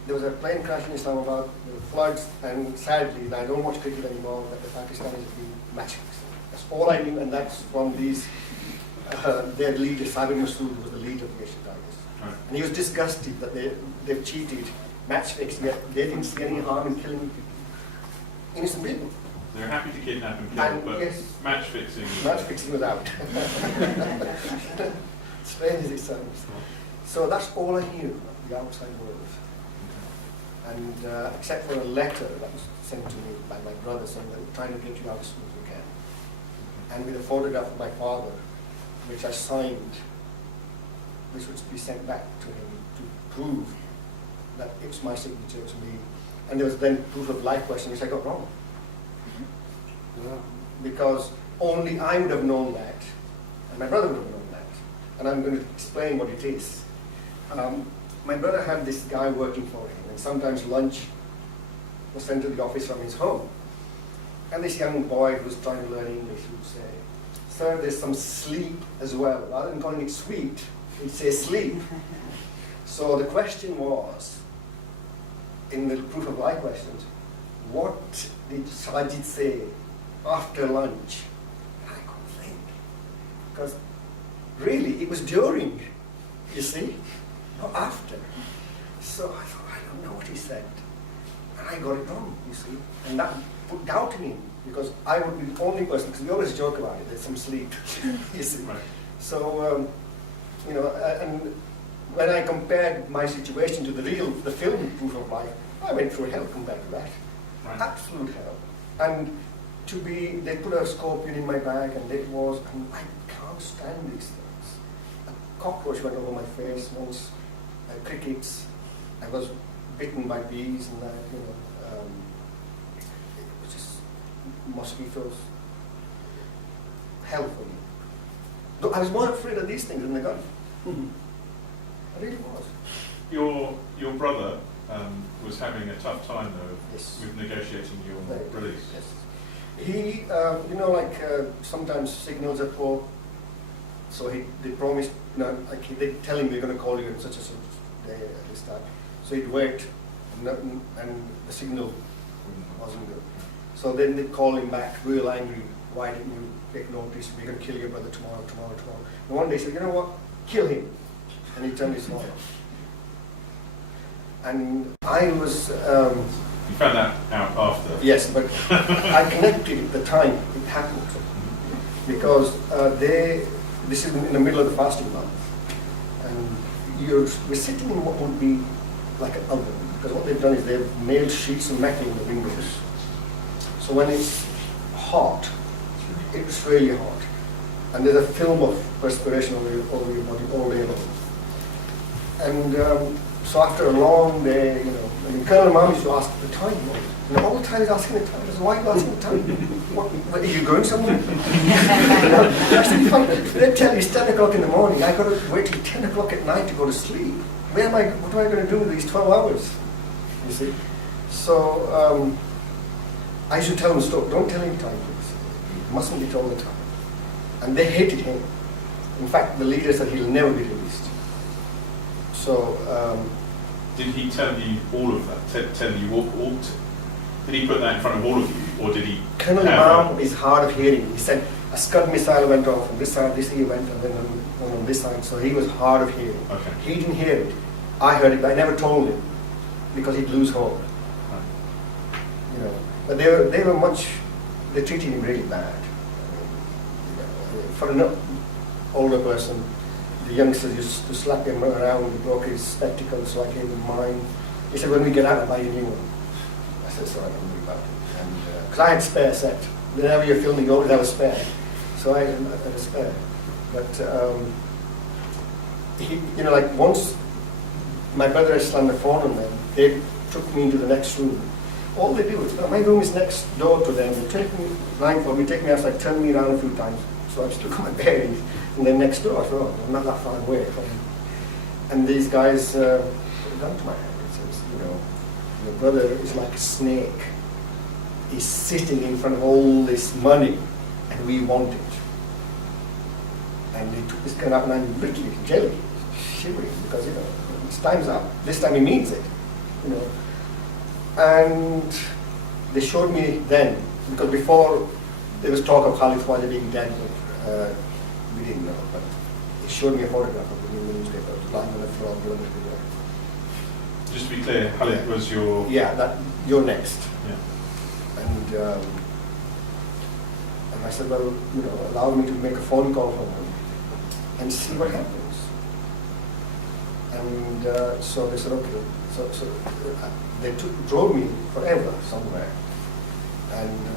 There was a plane crash in Islamabad, there were floods, and sadly, and I don't watch cricket anymore, that the Pakistanis have been match fixing. That's all I knew, and that's from these, their leader, Sabir Masood, who was the leader of the Asian Tigers. Right. And he was disgusted that they've cheated, match fixing, yet they didn't see any harm in killing innocent people. They're happy to kidnap and kill, And but yes, match fixing. match fixing was out. Strange as it sounds. So that's all I knew of the outside world. And except for a letter that was sent to me by my brother saying that we're trying to get you out as soon as we can. And with a photograph of my father, which I signed, which would be sent back to him to prove that it's my signature to me. And there was then proof of life question, which I got wrong. Yeah. Because only I would have known that, and my brother would have known that. And I'm going to explain what it is. My brother had this guy working for him, and sometimes lunch was sent to the office from his home. And this young boy who was trying to learn English would say, "Sir, there's some sleep as well." Rather than calling it sweet, he'd say sleep. So the question was, in the proof of life questions, what did Sajid say after lunch? I couldn't think. Because really, it was during, you see, not after. So I thought, I don't know what he said. And I got it wrong, you see. And that put doubt in him, because I would be the only person, because we always joke about it, there's some sleep, you see. Right. So, you know, and when I compared my situation to the film Proof of Life, I went through hell compared to that. Right. Absolute hell. And they put a scorpion in my bag, and I can't stand these things. A cockroach went over my face once, crickets, I was bitten by bees and that, you know, it was just mosquitoes. Hell for me. Though I was more afraid of these things than the gun. I really was. Your brother was having a tough time though Yes. with negotiating your Very, release. Yes. He, you know, like sometimes signals are poor. So they promised, you know, like they tell him they're going to call you at such and such day at this time. So he'd wait, and the signal wasn't good. So then they'd call him back, real angry. Why didn't you take notice? We're going to kill your brother tomorrow. And one day he said, you know what? Kill him. And he turned his phone off. And I was... You found that out after? Yes, but I connected at the time it happened. because this is in the middle of the fasting month, and we're sitting in what would be like an oven, because what they've done is they've nailed sheets of metal in the windows. So when it's hot, it's really hot, and there's a film of perspiration over your body all day long. And so after a long day, I mean, Colonel Imam used to ask the time, all the time he's asking the time. I said, why are you asking the time? What, are you going somewhere? I said, if they tell you it's 10 o'clock in the morning, I've got to wait till 10 o'clock at night to go to sleep. What am I going to do with these 12 hours? You see? So I should tell them, stop, don't tell him time, please. He mustn't be told the time. And they hated him. In fact, the leader said he'll never be released. So, did he tell you all of that? Tell you all? Did he put that in front of all of you, or did he? Colonel Imam is hard of hearing. He said a Scud missile went off from this side, this event, and then one on this side. So he was hard of hearing. Okay. He didn't hear it. I heard it, but I never told him because he'd lose hope. But they treated him really bad. For an older person, the youngsters used to slap him around, he broke his spectacles, so I gave him mine. He said, when we get out, I'll buy you a new one. I said, sorry, don't worry about it. And because I had a spare set. Whenever you're filming, you always have a spare. So I had a spare. But, like once my brother had slammed the phone on them, they took me into the next room. All they do is, my room is next door to them. They take me, blindfold, take me outside, turn me around a few times. So I just look at my bearings. And then next door, I thought, oh, I'm not that far away from him. And these guys put a gun to my head. It says, your brother is like a snake. He's sitting in front of all this money, and we want it. And they took this gun out, and I'm literally jelly, shivering, because, it's time's up. This time he means it, And they showed me then, because before there was talk of Khalid Khwaja being dead, but we didn't know. But he showed me a photograph of him in the newspaper, lying on the floor, blood everywhere. Just to be clear, Khalid was your... Yeah, you're next. Yeah. And I said, well, allow me to make a phone call from him and see what happens. And so they said, okay. So they drove me forever somewhere. And,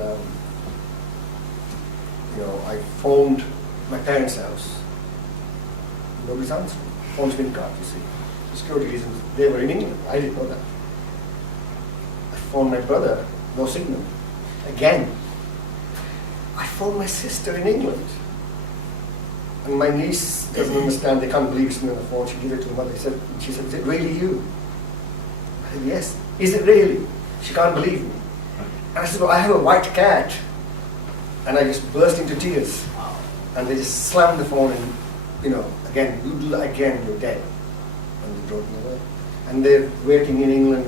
I phoned my parents' house. Nobody's answering. Phone's been cut, you see. For security reasons, they were in England. I didn't know that. I phoned my brother, no signal. Again. I phoned my sister in England. And my niece doesn't understand, they can't believe it's me on the phone. She gave it to her mother. She said, is it really you? I said, yes. Is it really? She can't believe me. And I said, well, I have a white cat. And I just burst into tears. And they just slammed the phone and, again, you're dead. And they drove me away. And they're waiting in England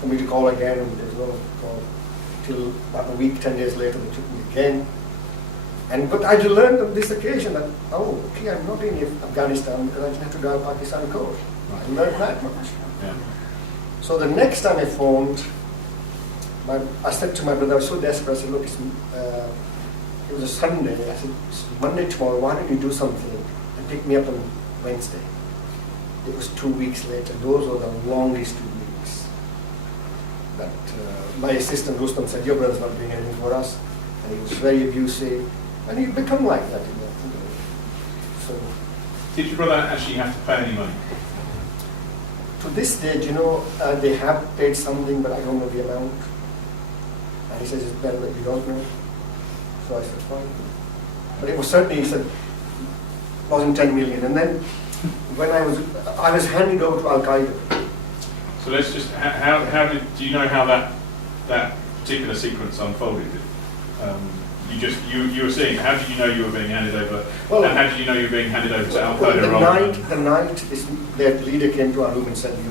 for me to call again, and there's no call. Till about a week, 10 days later, they took me again. But I learned on this occasion that, okay, I'm not in Afghanistan because I didn't have to drive Pakistan coast. I learned that much. Yeah. So the next time I phoned, I said to my brother, I was so desperate, I said, look, it was a Sunday. I said, it's Monday tomorrow, why don't you do something and pick me up on Wednesday? It was 2 weeks later. Those were the longest 2 weeks. That my assistant Rustam said, your brother's not doing anything for us. And he was very abusive. And he'd become like that, So, did your brother actually have to pay any money? To this stage, they have paid something, but I don't know the amount. And he says, it's better that you don't know. So I said, fine. But it was certainly, he said, wasn't 10 million. And then when I was handed over to Al-Qaeda. So let's just, do you know how that particular sequence unfolded? You were saying, how did you know you were being handed over? Well, and how did you know you were being handed over to Al-Qaeda? The night their leader came to our room and said, you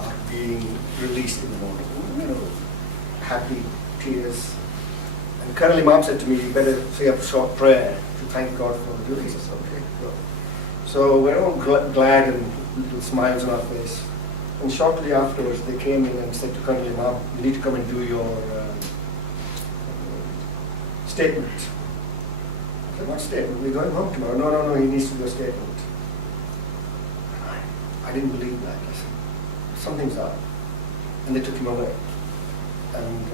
are being released in the morning. Happy, tears. And Colonel Imam said to me, you better say a short prayer to thank God for the release. I said, okay, go. So we're all glad and little smiles on our face. And shortly afterwards, they came in and said to Colonel Imam, you need to come and do your statement. I said, what statement? We're going home tomorrow. No, no, no, he needs to do a statement. I didn't believe that. I said, something's up. And they took him away. And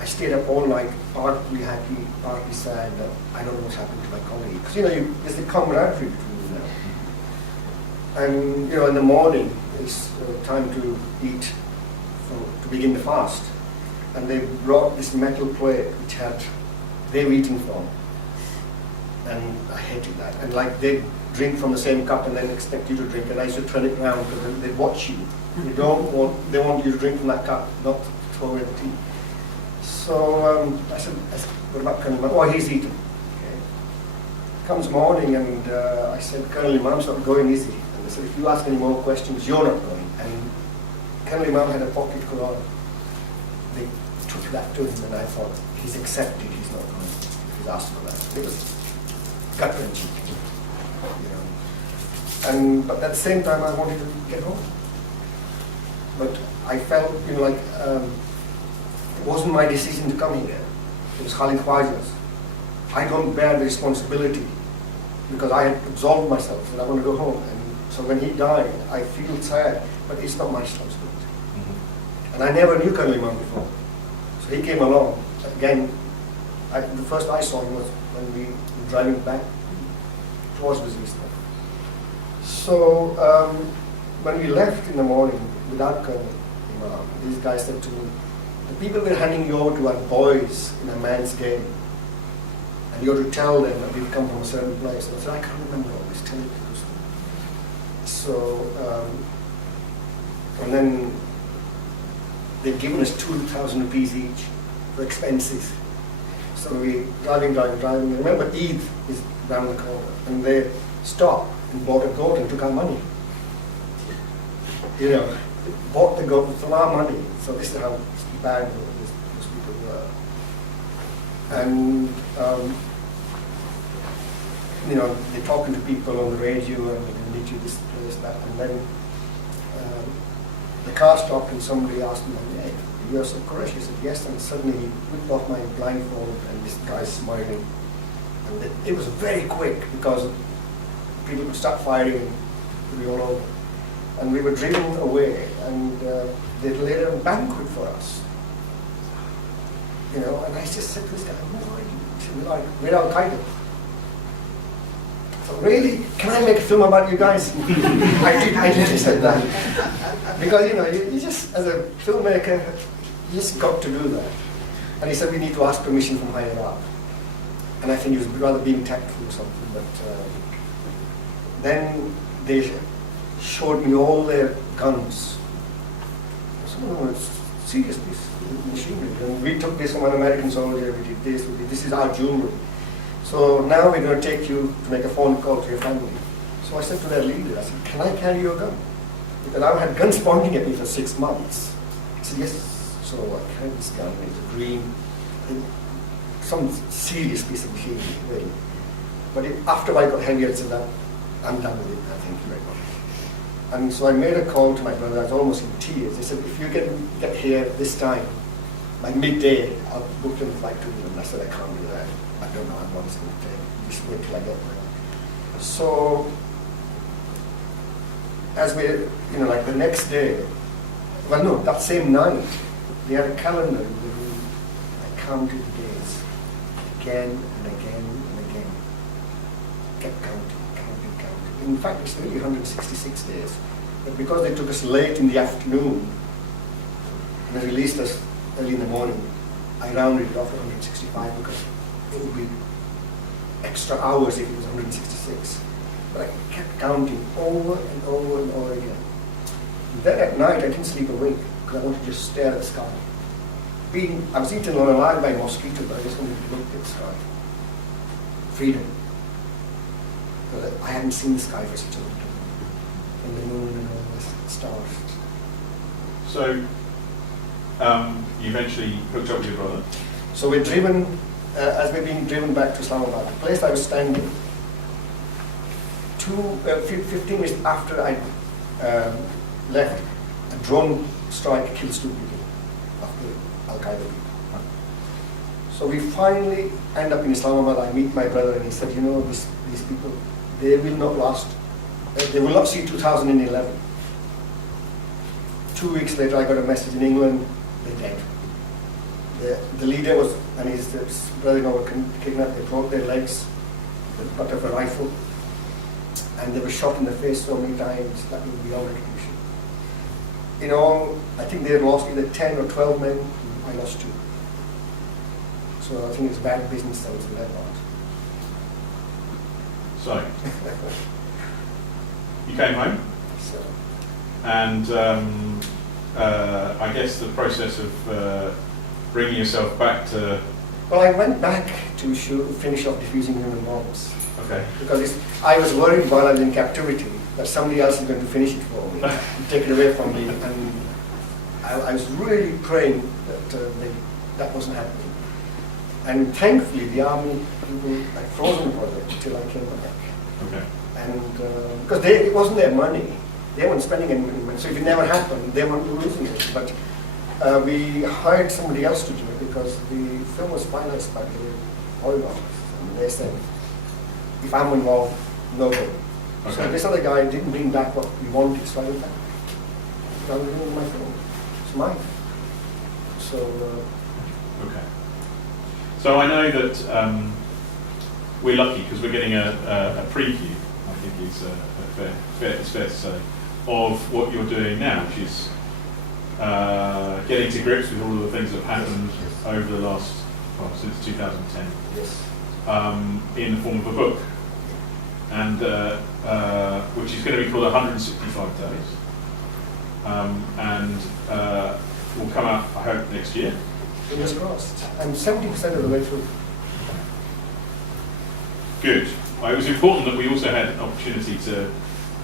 I stayed up all night, partly happy, partly sad that I don't know what's happened to my colleague. Because, you know, there's the camaraderie between you now. And, you know, in the morning, it's time to eat, to begin the fast. And they brought this metal plate which had, they were eating from. And I hated that. And like they drink from the same cup and then expect you to drink. And I used to turn it around because they watch you. They want you to drink from that cup, not throw away the tea. So I said, what about Colonel Imam? Oh, he's eating. Okay. Comes morning and I said, Colonel Imam's not going, is he? And they said, if you ask any more questions, you're not going. And Colonel Imam had a pocket Quran. They took that to him and I thought, he's accepted, he's not going. He's asked for that. It was gut-wrenching, you know. But at the same time, I wanted to get home. But I felt, you know, like it wasn't my decision to come here. It was Khalid Khwaja's. I don't bear the responsibility because I had absolved myself and I want to go home. And so when he died, I feel sad, but it's not my responsibility. And I never knew Colonel Imam before. So he came along. Again, the first I saw him was when we were driving back towards Waziristan. So when we left in the morning without Colonel Imam, these guys said to me, the people we're handing you over to are boys in a man's game. And you're to tell them that we've come from a certain place. And I said, I can't remember all this, tell me because. So, and then they've given us 2,000 rupees each for expenses. So we driving. Remember, Eid is down the corner. And they stopped and bought a goat and took our money. You know, bought the goat from our money. So this is how bad those people were. And, you know, they're talking to people on the radio and they can meet you this place, that. And then the car stopped and somebody asked me, hey, you're Asad Qureshi? I said, yes. And suddenly he whipped off my blindfold and this guy's smiling. And it was very quick because people could start firing and it would be all over. And we were driven away and they laid a banquet for us. You know, and I just said to this guy, who are you? He said, like, we're Al Qaeda. So really, can I make a film about you guys? I literally said that. Because, you know, you just, as a filmmaker, you just got to do that. And he said, we need to ask permission from higher up. And I think he was rather being tactful or something. But then they showed me all their guns. Some of them were serious pieces of machinery. And we took this from an American soldier, we did this, this is our jewelry. So now we're going to take you to make a phone call to your family. So I said to their leader, I said, can I carry your gun? Because I've had guns pointing at me for 6 months. He said, yes. So I carried this gun, it's green, some serious piece of machinery, really. But after I got heavier, I said, I'm done with it, thank you very much. And so I made a call to my brother, I was almost in tears. He said, if you get here this time, by midday, I'll book you a flight to England. I said, I can't do that. I don't know how long it's going to take. Just wait till I get there. So, as we, you know, like the next day, well, no, that same night, we had a calendar in the room. I counted the days again and again and again. Kept counting. In fact, it's really 166 days. But because they took us late in the afternoon and they released us early in the morning, I rounded it off to 165 because it would be extra hours if it was 166. But I kept counting over and over and over again. And then at night I didn't sleep awake because I wanted to just stare at the sky. I was eaten alive by mosquitoes, but I just wanted to look at the sky. Freedom. Because I hadn't seen the sky for such a long time. And the moon and all the stars. So, you eventually hooked up with your brother? So we're driven, as we're being driven back to Islamabad, the place I was standing, 15 minutes after I left, a drone strike kills 2 people of the Al Qaeda people. So we finally end up in Islamabad. I meet my brother and he said, you know, these people, they will not last. They will not see 2011. 2 weeks later, I got a message in England, they're dead. The leader was, and his brother-in-law were kidnapped. They broke their legs with the butt of a rifle, and they were shot in the face so many times that was beyond recognition. In all, I think they had lost either 10 or 12 men. I lost 2. So I think it's bad business sense in that part. So, you came home, So, and I guess the process of bringing yourself back to... well, I went back to finish off diffusing human bombs. Okay. Because I was worried while I was in captivity that somebody else is going to finish it for me, take it away from me, and I was really praying that that wasn't happening. And thankfully, the army people like frozen for it till I came back. Okay. And because it wasn't their money, they weren't spending any money. So if it never happened, they weren't losing it. But we hired somebody else to do it because the film was financed by the oil office, and they said, if I'm involved, no go. Okay. So this other guy didn't bring back what we wanted, so I went back. I'm doing my film. It's mine. So. Okay. So I know that we're lucky because we're getting a preview, I think it's fair to say, of what you're doing now, which is getting to grips with all of the things that have happened over the last, well, since 2010, Yes. in the form of a book, and which is going to be called 165 Days, and will come out, I hope, next year. Fingers crossed. I'm 70% of the way through. Good. Well, it was important that we also had an opportunity to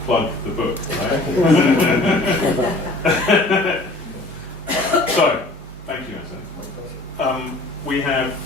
plug the book, right? So, thank you, Asad. We have